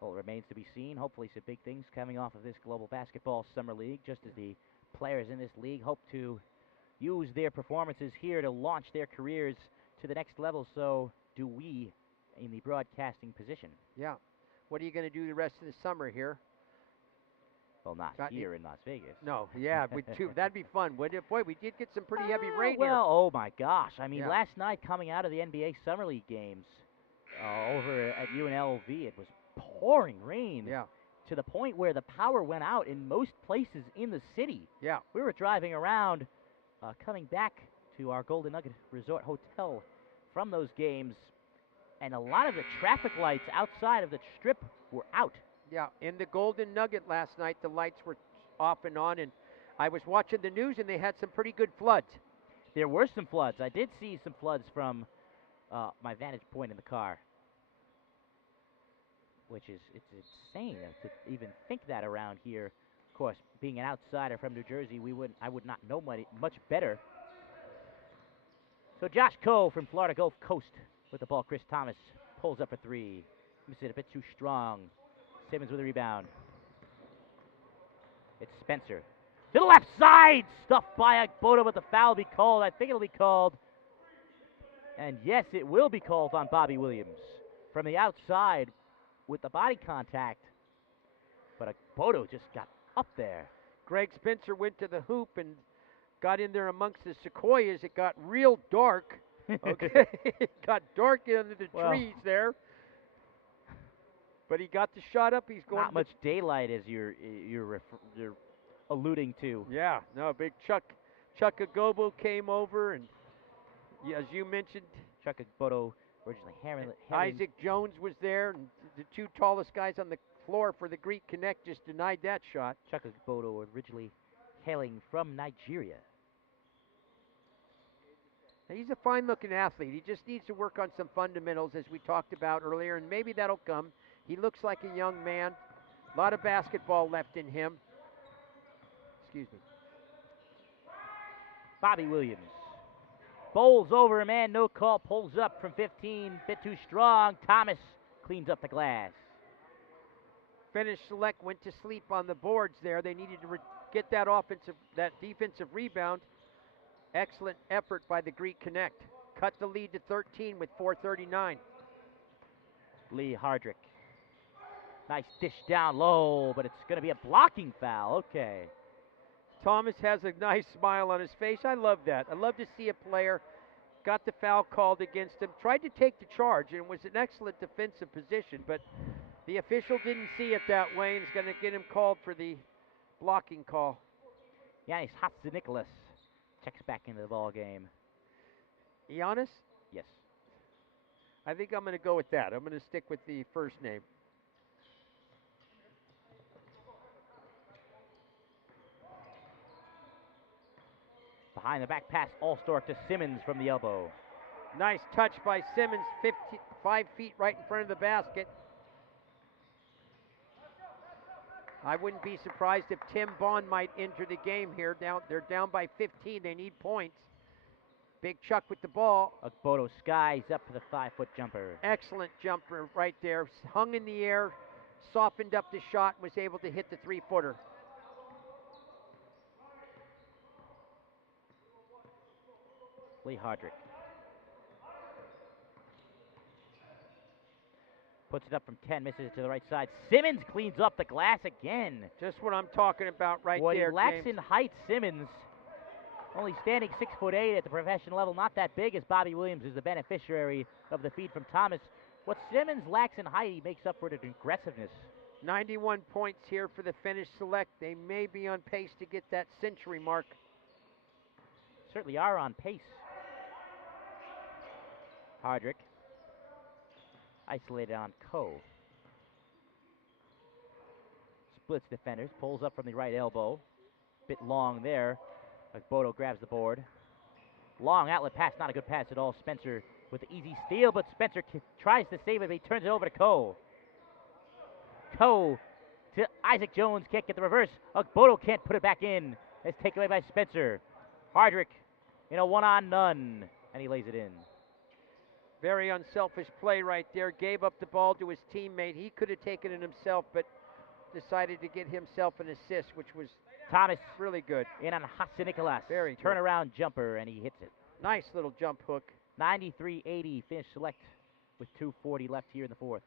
Well, it remains to be seen. Hopefully some big things coming off of this Global Basketball Summer League, just as the players in this league hope to use their performances here to launch their careers to the next level. So do we in the broadcasting position. Yeah. What are you going to do the rest of the summer here? Well, not here in Las Vegas. No, yeah, that'd be fun, wouldn't it? Boy, we did get some pretty heavy rain here. Well, oh my gosh. I mean, last night coming out of the NBA Summer League games over at UNLV, it was pouring rain. Yeah. To the point where the power went out in most places in the city. Yeah. We were driving around, coming back to our Golden Nugget Resort Hotel from those games, and a lot of the traffic lights outside of the strip were out. Yeah, in the Golden Nugget last night, the lights were off and on, and I was watching the news, and they had some pretty good floods. There were some floods. I did see some floods from my vantage point in the car, which is it's insane to even think that around here. Of course, being an outsider from New Jersey, I would not know much better. So Josh Coe from Florida Gulf Coast with the ball. Chris Thomas pulls up a three. Missed it a bit too strong. Simmons with a rebound. It's Spencer. To the left side! Stuffed by Bodo, but the foul will be called. I think it'll be called. And yes, it will be called on Bobby Williams. From the outside with the body contact. But Bodo just got up there. Greg Spencer went to the hoop and got in there amongst the sequoias. It got real dark. Okay, it got dark under the trees there. But he got the shot up. He's going. Not much daylight, as you're alluding to. Yeah, no, big Chuckagobo came over, and as you mentioned, Chuckagobo originally Herring. Isaac Jones was there, and the two tallest guys on the floor for the Greek Connect just denied that shot. Chuckagobo originally hailing from Nigeria. He's a fine-looking athlete. He just needs to work on some fundamentals, as we talked about earlier, and maybe that'll come. He looks like a young man. A lot of basketball left in him. Excuse me. Bobby Williams bowls over a man, no call, pulls up from 15, bit too strong. Thomas cleans up the glass. Finnish Select went to sleep on the boards there. They needed to get that defensive rebound. Excellent effort by the Greek Connect. Cut the lead to 13 with 4:39. Lee Hardrick. Nice dish down low, but it's going to be a blocking foul. Okay. Thomas has a nice smile on his face. I love that. I love to see a player got the foul called against him, tried to take the charge, and it was an excellent defensive position, but the official didn't see it that way and is going to get him called for the blocking call. Yanis Hatziniklas checks back into the ball game. Giannis? Yes. I think I'm going to go with that. I'm going to stick with the first name. Behind the back pass, Allstork to Simmons from the elbow. Nice touch by Simmons, 5 feet right in front of the basket. I wouldn't be surprised if Tim Bond might enter the game here. They're down by 15. They need points. Big Chuck with the ball. Agboto skies up for the 5-foot jumper. Excellent jumper right there. Hung in the air, softened up the shot, was able to hit the 3-footer. Lee Hardrick puts it up from 10, misses it to the right side. Simmons cleans up the glass again. Just what I'm talking about right What there, he lacks James. in height, Simmons, only standing 6'8" at the professional level, not that big, as Bobby Williams is the beneficiary of the feed from Thomas. What Simmons lacks in height, he makes up for it in aggressiveness. 91 points here for the Finnish Select. They may be on pace to get that century mark. Certainly are on pace. Hardrick isolated on Coe. Splits defenders, pulls up from the right elbow. Bit long there. Agboto grabs the board. Long outlet pass, not a good pass at all. Spencer with the easy steal, but Spencer tries to save it, but he turns it over to Coe. Coe to Isaac Jones, can't get the reverse. Agboto can't put it back in. It's taken away by Spencer. Hardrick in a one-on-none, and he lays it in. Very unselfish play right there. Gave up the ball to his teammate. He could have taken it himself, but decided to get himself an assist, which was Thomas really good. in on Hatzanicolas. Very good. Turnaround jumper, and he hits it. Nice little jump hook. 93-80, Finnish Select with 2:40 left here in the fourth.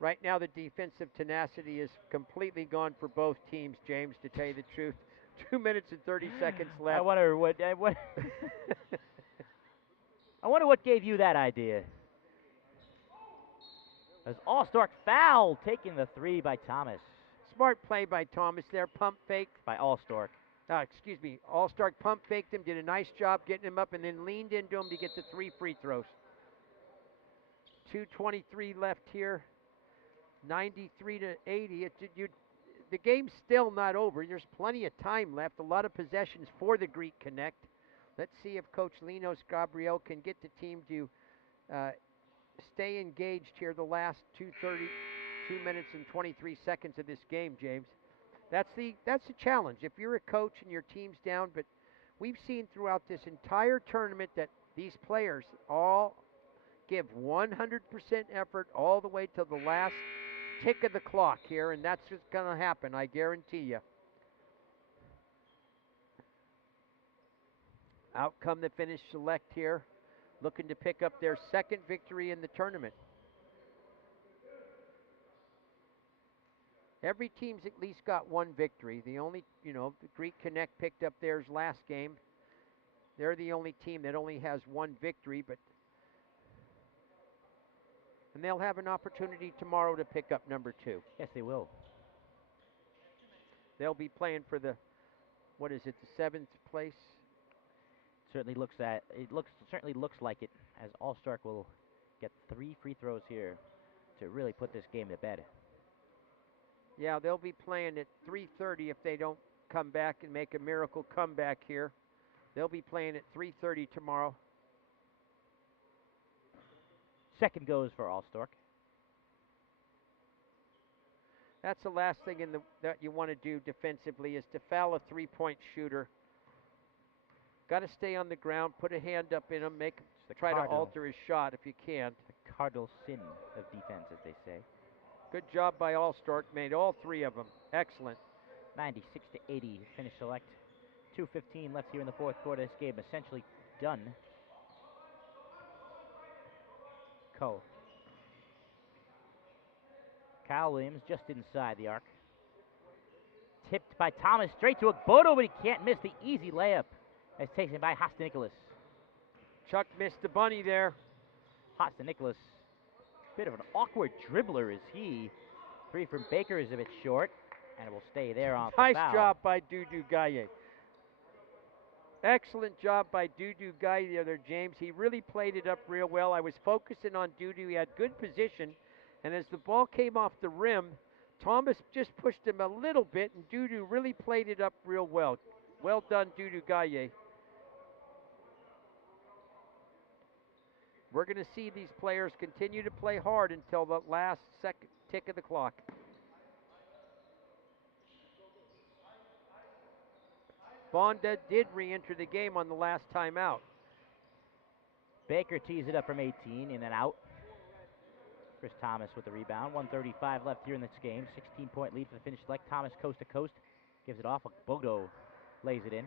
Right now, the defensive tenacity is completely gone for both teams, James, to tell you the truth. 2 minutes and 30 seconds left. I wonder what I wonder what gave you that idea. As Allstark foul, taking the 3 by Thomas. Smart play by Thomas there. Pump fake. By Allstark. Allstark pump faked him, did a nice job getting him up, and then leaned into him to get the 3 free throws. 2:23 left here. 93-80. The game's still not over. There's plenty of time left. A lot of possessions for the Greek Connect. Let's see if Coach Linos Gabriel can get the team to stay engaged here the last 2 minutes and 23 seconds of this game, James. That's the challenge. If you're a coach and your team's down, but we've seen throughout this entire tournament that these players all give 100% effort all the way to the last tick of the clock here, and that's just going to happen, I guarantee you. Out come the Finnish Select here, looking to pick up their second victory in the tournament. Every team's at least got one victory. The Greek Connect picked up theirs last game. They're the only team that only has one victory, and they'll have an opportunity tomorrow to pick up number 2. Yes, they will. They'll be playing for the 7th place? Certainly looks like it, as Allstark will get 3 free throws here to really put this game to bed. Yeah, they'll be playing at 3:30 if they don't come back and make a miracle comeback here. They'll be playing at 3:30 tomorrow. Second goes for Allstark. That's the last thing that you want to do defensively is to foul a 3-point shooter. Got to stay on the ground, put a hand up in him, try to alter his shot if you can. The cardinal sin of defense, as they say. Good job by Allstark, made all 3 of them. Excellent. 96-80, Finnish Select. 2:15 left here in the fourth quarter. This game essentially done. Coe. Kyle Williams just inside the arc. Tipped by Thomas straight to Agboto, but he can't miss the easy layup. As taken by Hatzanicolas. Chuck missed the bunny there. Hatzanicolas, bit of an awkward dribbler is he. 3 from Baker is a bit short, and it will stay there on the foul. Nice job by Dudu Gaye. Excellent job by Dudu Gaye there, James. He really played it up real well. I was focusing on Dudu. He had good position, and as the ball came off the rim, Thomas just pushed him a little bit, and Dudu really played it up real well. Well done, Dudu Gaye. We're going to see these players continue to play hard until the last second tick of the clock. Bond did re-enter the game on the last time out. Baker tees it up from 18, in and out. Chris Thomas with the rebound. 1:35 left here in this game. 16-point lead for the Finnish select. Thomas coast to coast. Gives it off. Bodo lays it in.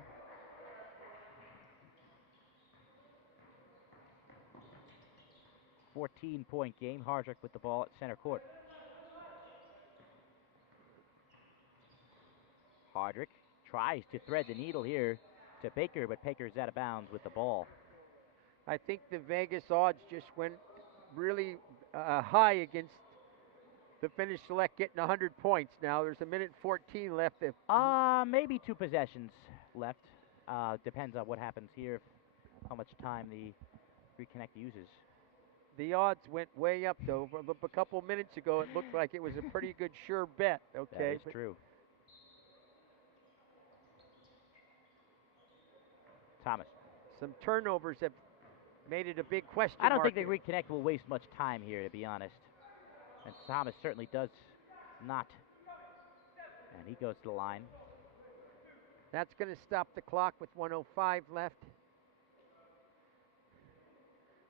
"14-point game. Hardrick with the ball at center court. Hardrick tries to thread the needle here to Baker, but Baker's out of bounds with the ball. I think the Vegas odds just went really high against the Finnish select getting 100 points now. There's 1:14 left. Maybe 2 possessions left. Depends on what happens here, how much time the reconnect uses. The odds went way up, though. A couple minutes ago, it looked like it was a pretty good sure bet. Okay, that is true. Thomas. Some turnovers have made it a big question I don't mark. think the reconnect will waste much time here, to be honest. And Thomas certainly does not. And he goes to the line. That's going to stop the clock with 1:05 left.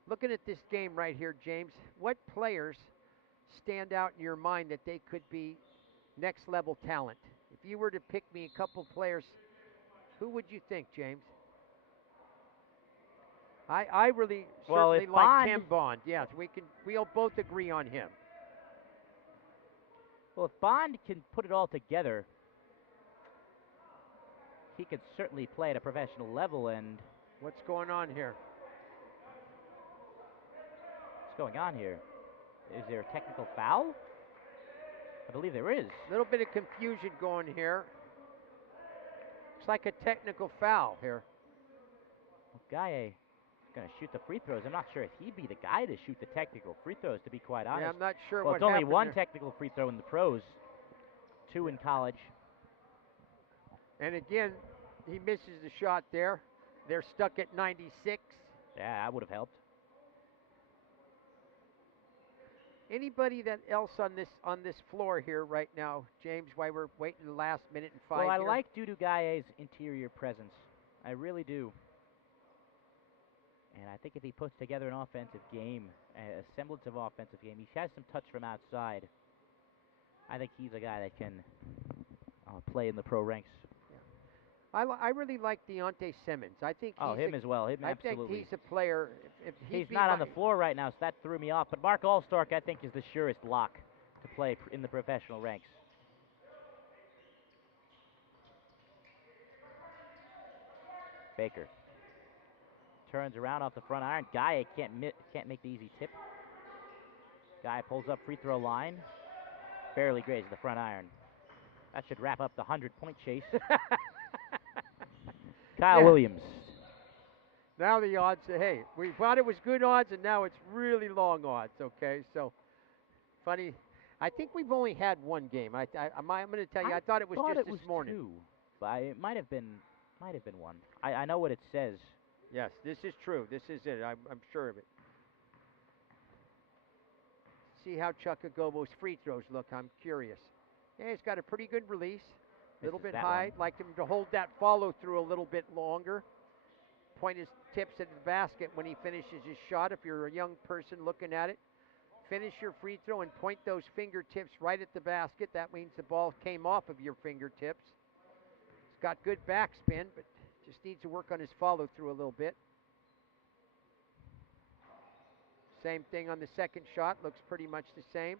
Looking at this game right here, James, what players stand out in your mind that they could be next level talent? If you were to pick me a couple players, who would you think, James? I really certainly like Tim Bond. Yes, we'll both agree on him. Well, if Bond can put it all together, he could certainly play at a professional level. And what's going on here? What's going on here? Is there a technical foul? I believe there is. A little bit of confusion going here. It's like a technical foul here. Gaye going to shoot the free throws. I'm not sure if he'd be the guy to shoot the technical free throws, to be quite honest. Yeah, I'm not sure well, what it's only happened one there. Technical free throw in the pros, 2 in college. And again, he misses the shot there. They're stuck at 96. Yeah, that would have helped. Anybody that else on this floor here right now, James, while we're waiting the last minute and 5 Well, I here? like Dudu Gaye's interior presence. I really do. And I think if he puts together an offensive game, a semblance of offensive game, he has some touch from outside. I think he's a guy that can play in the pro ranks. Yeah. I really like Deontay Simmons. I think him as well. Him absolutely. I think he's a player. If he's not on the floor right now, so that threw me off. But Mark Allstark, I think, is the surest lock to play in the professional ranks. Baker turns around off the front iron. Gaye can't make the easy tip. Gaye pulls up free throw line. Barely grazes the front iron. That should wrap up the 100-point chase. Kyle Williams. Now the odds say, hey, we thought it was good odds, and now it's really long odds, okay? So, funny. I think we've only had one game. I'm going to tell you, I thought it was just this morning. 2, but it might have been one. I know what it says. Yes, this is true. This is it. I'm sure of it. See how Chuck Agobo's free throws look. I'm curious. Yeah, he's got a pretty good release. A little bit high. Like him to hold that follow through a little bit longer. Point his tips at the basket when he finishes his shot. If you're a young person looking at it, finish your free throw and point those fingertips right at the basket. That means the ball came off of your fingertips. He's got good backspin, but just needs to work on his follow through a little bit. Same thing on the second shot. Looks pretty much the same.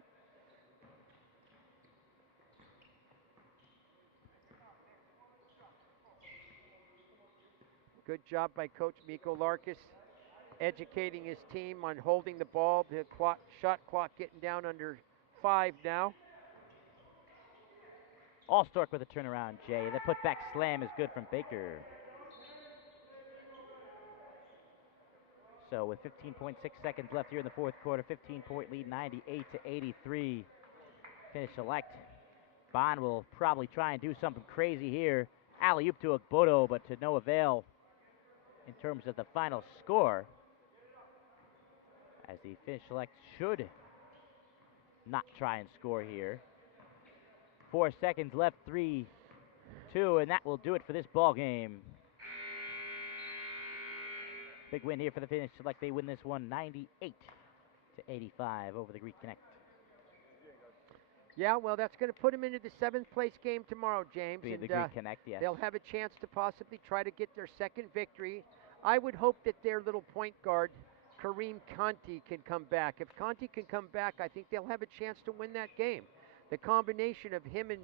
Good job by Coach Mikko Larkus, educating his team on holding the ball. The shot clock getting down under 5 now. Allstark with a turnaround, Jay. The putback slam is good from Baker. So with 15.6 seconds left here in the fourth quarter, 15-point lead, 98-83. Finnish select. Bond will probably try and do something crazy here. Alley-oop to Bodo, but to no avail in terms of the final score. As the Finnish select should not try and score here. 4 seconds left, 3 2, and that will do it for this ball game. Big win here for the Finnish Select. They win this one 98-85 over the Greek Connect. Yeah, well, that's going to put them into the 7th place game tomorrow, James. Be And the Greek Connect, yes. they'll have a chance to possibly try to get their second victory. I would hope that their little point guard, Kareem Conti, can come back. If Conti can come back, I think they'll have a chance to win that game. The combination of him and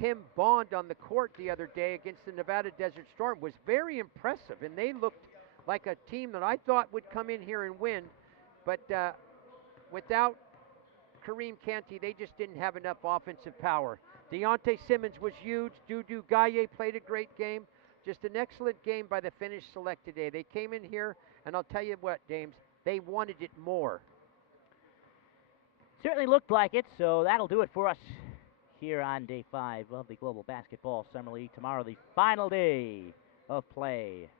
Tim Bond on the court the other day against the Nevada Desert Storm was very impressive, and they looked like a team that I thought would come in here and win. But without Kareem Canty, they just didn't have enough offensive power. Deontay Simmons was huge. Dudu Gaye played a great game. Just an excellent game by the Finnish Select today. They came in here, and I'll tell you what, James, they wanted it more. Certainly looked like it, so that'll do it for us here on day 5 of the Global Basketball Summer League. Tomorrow, the final day of play.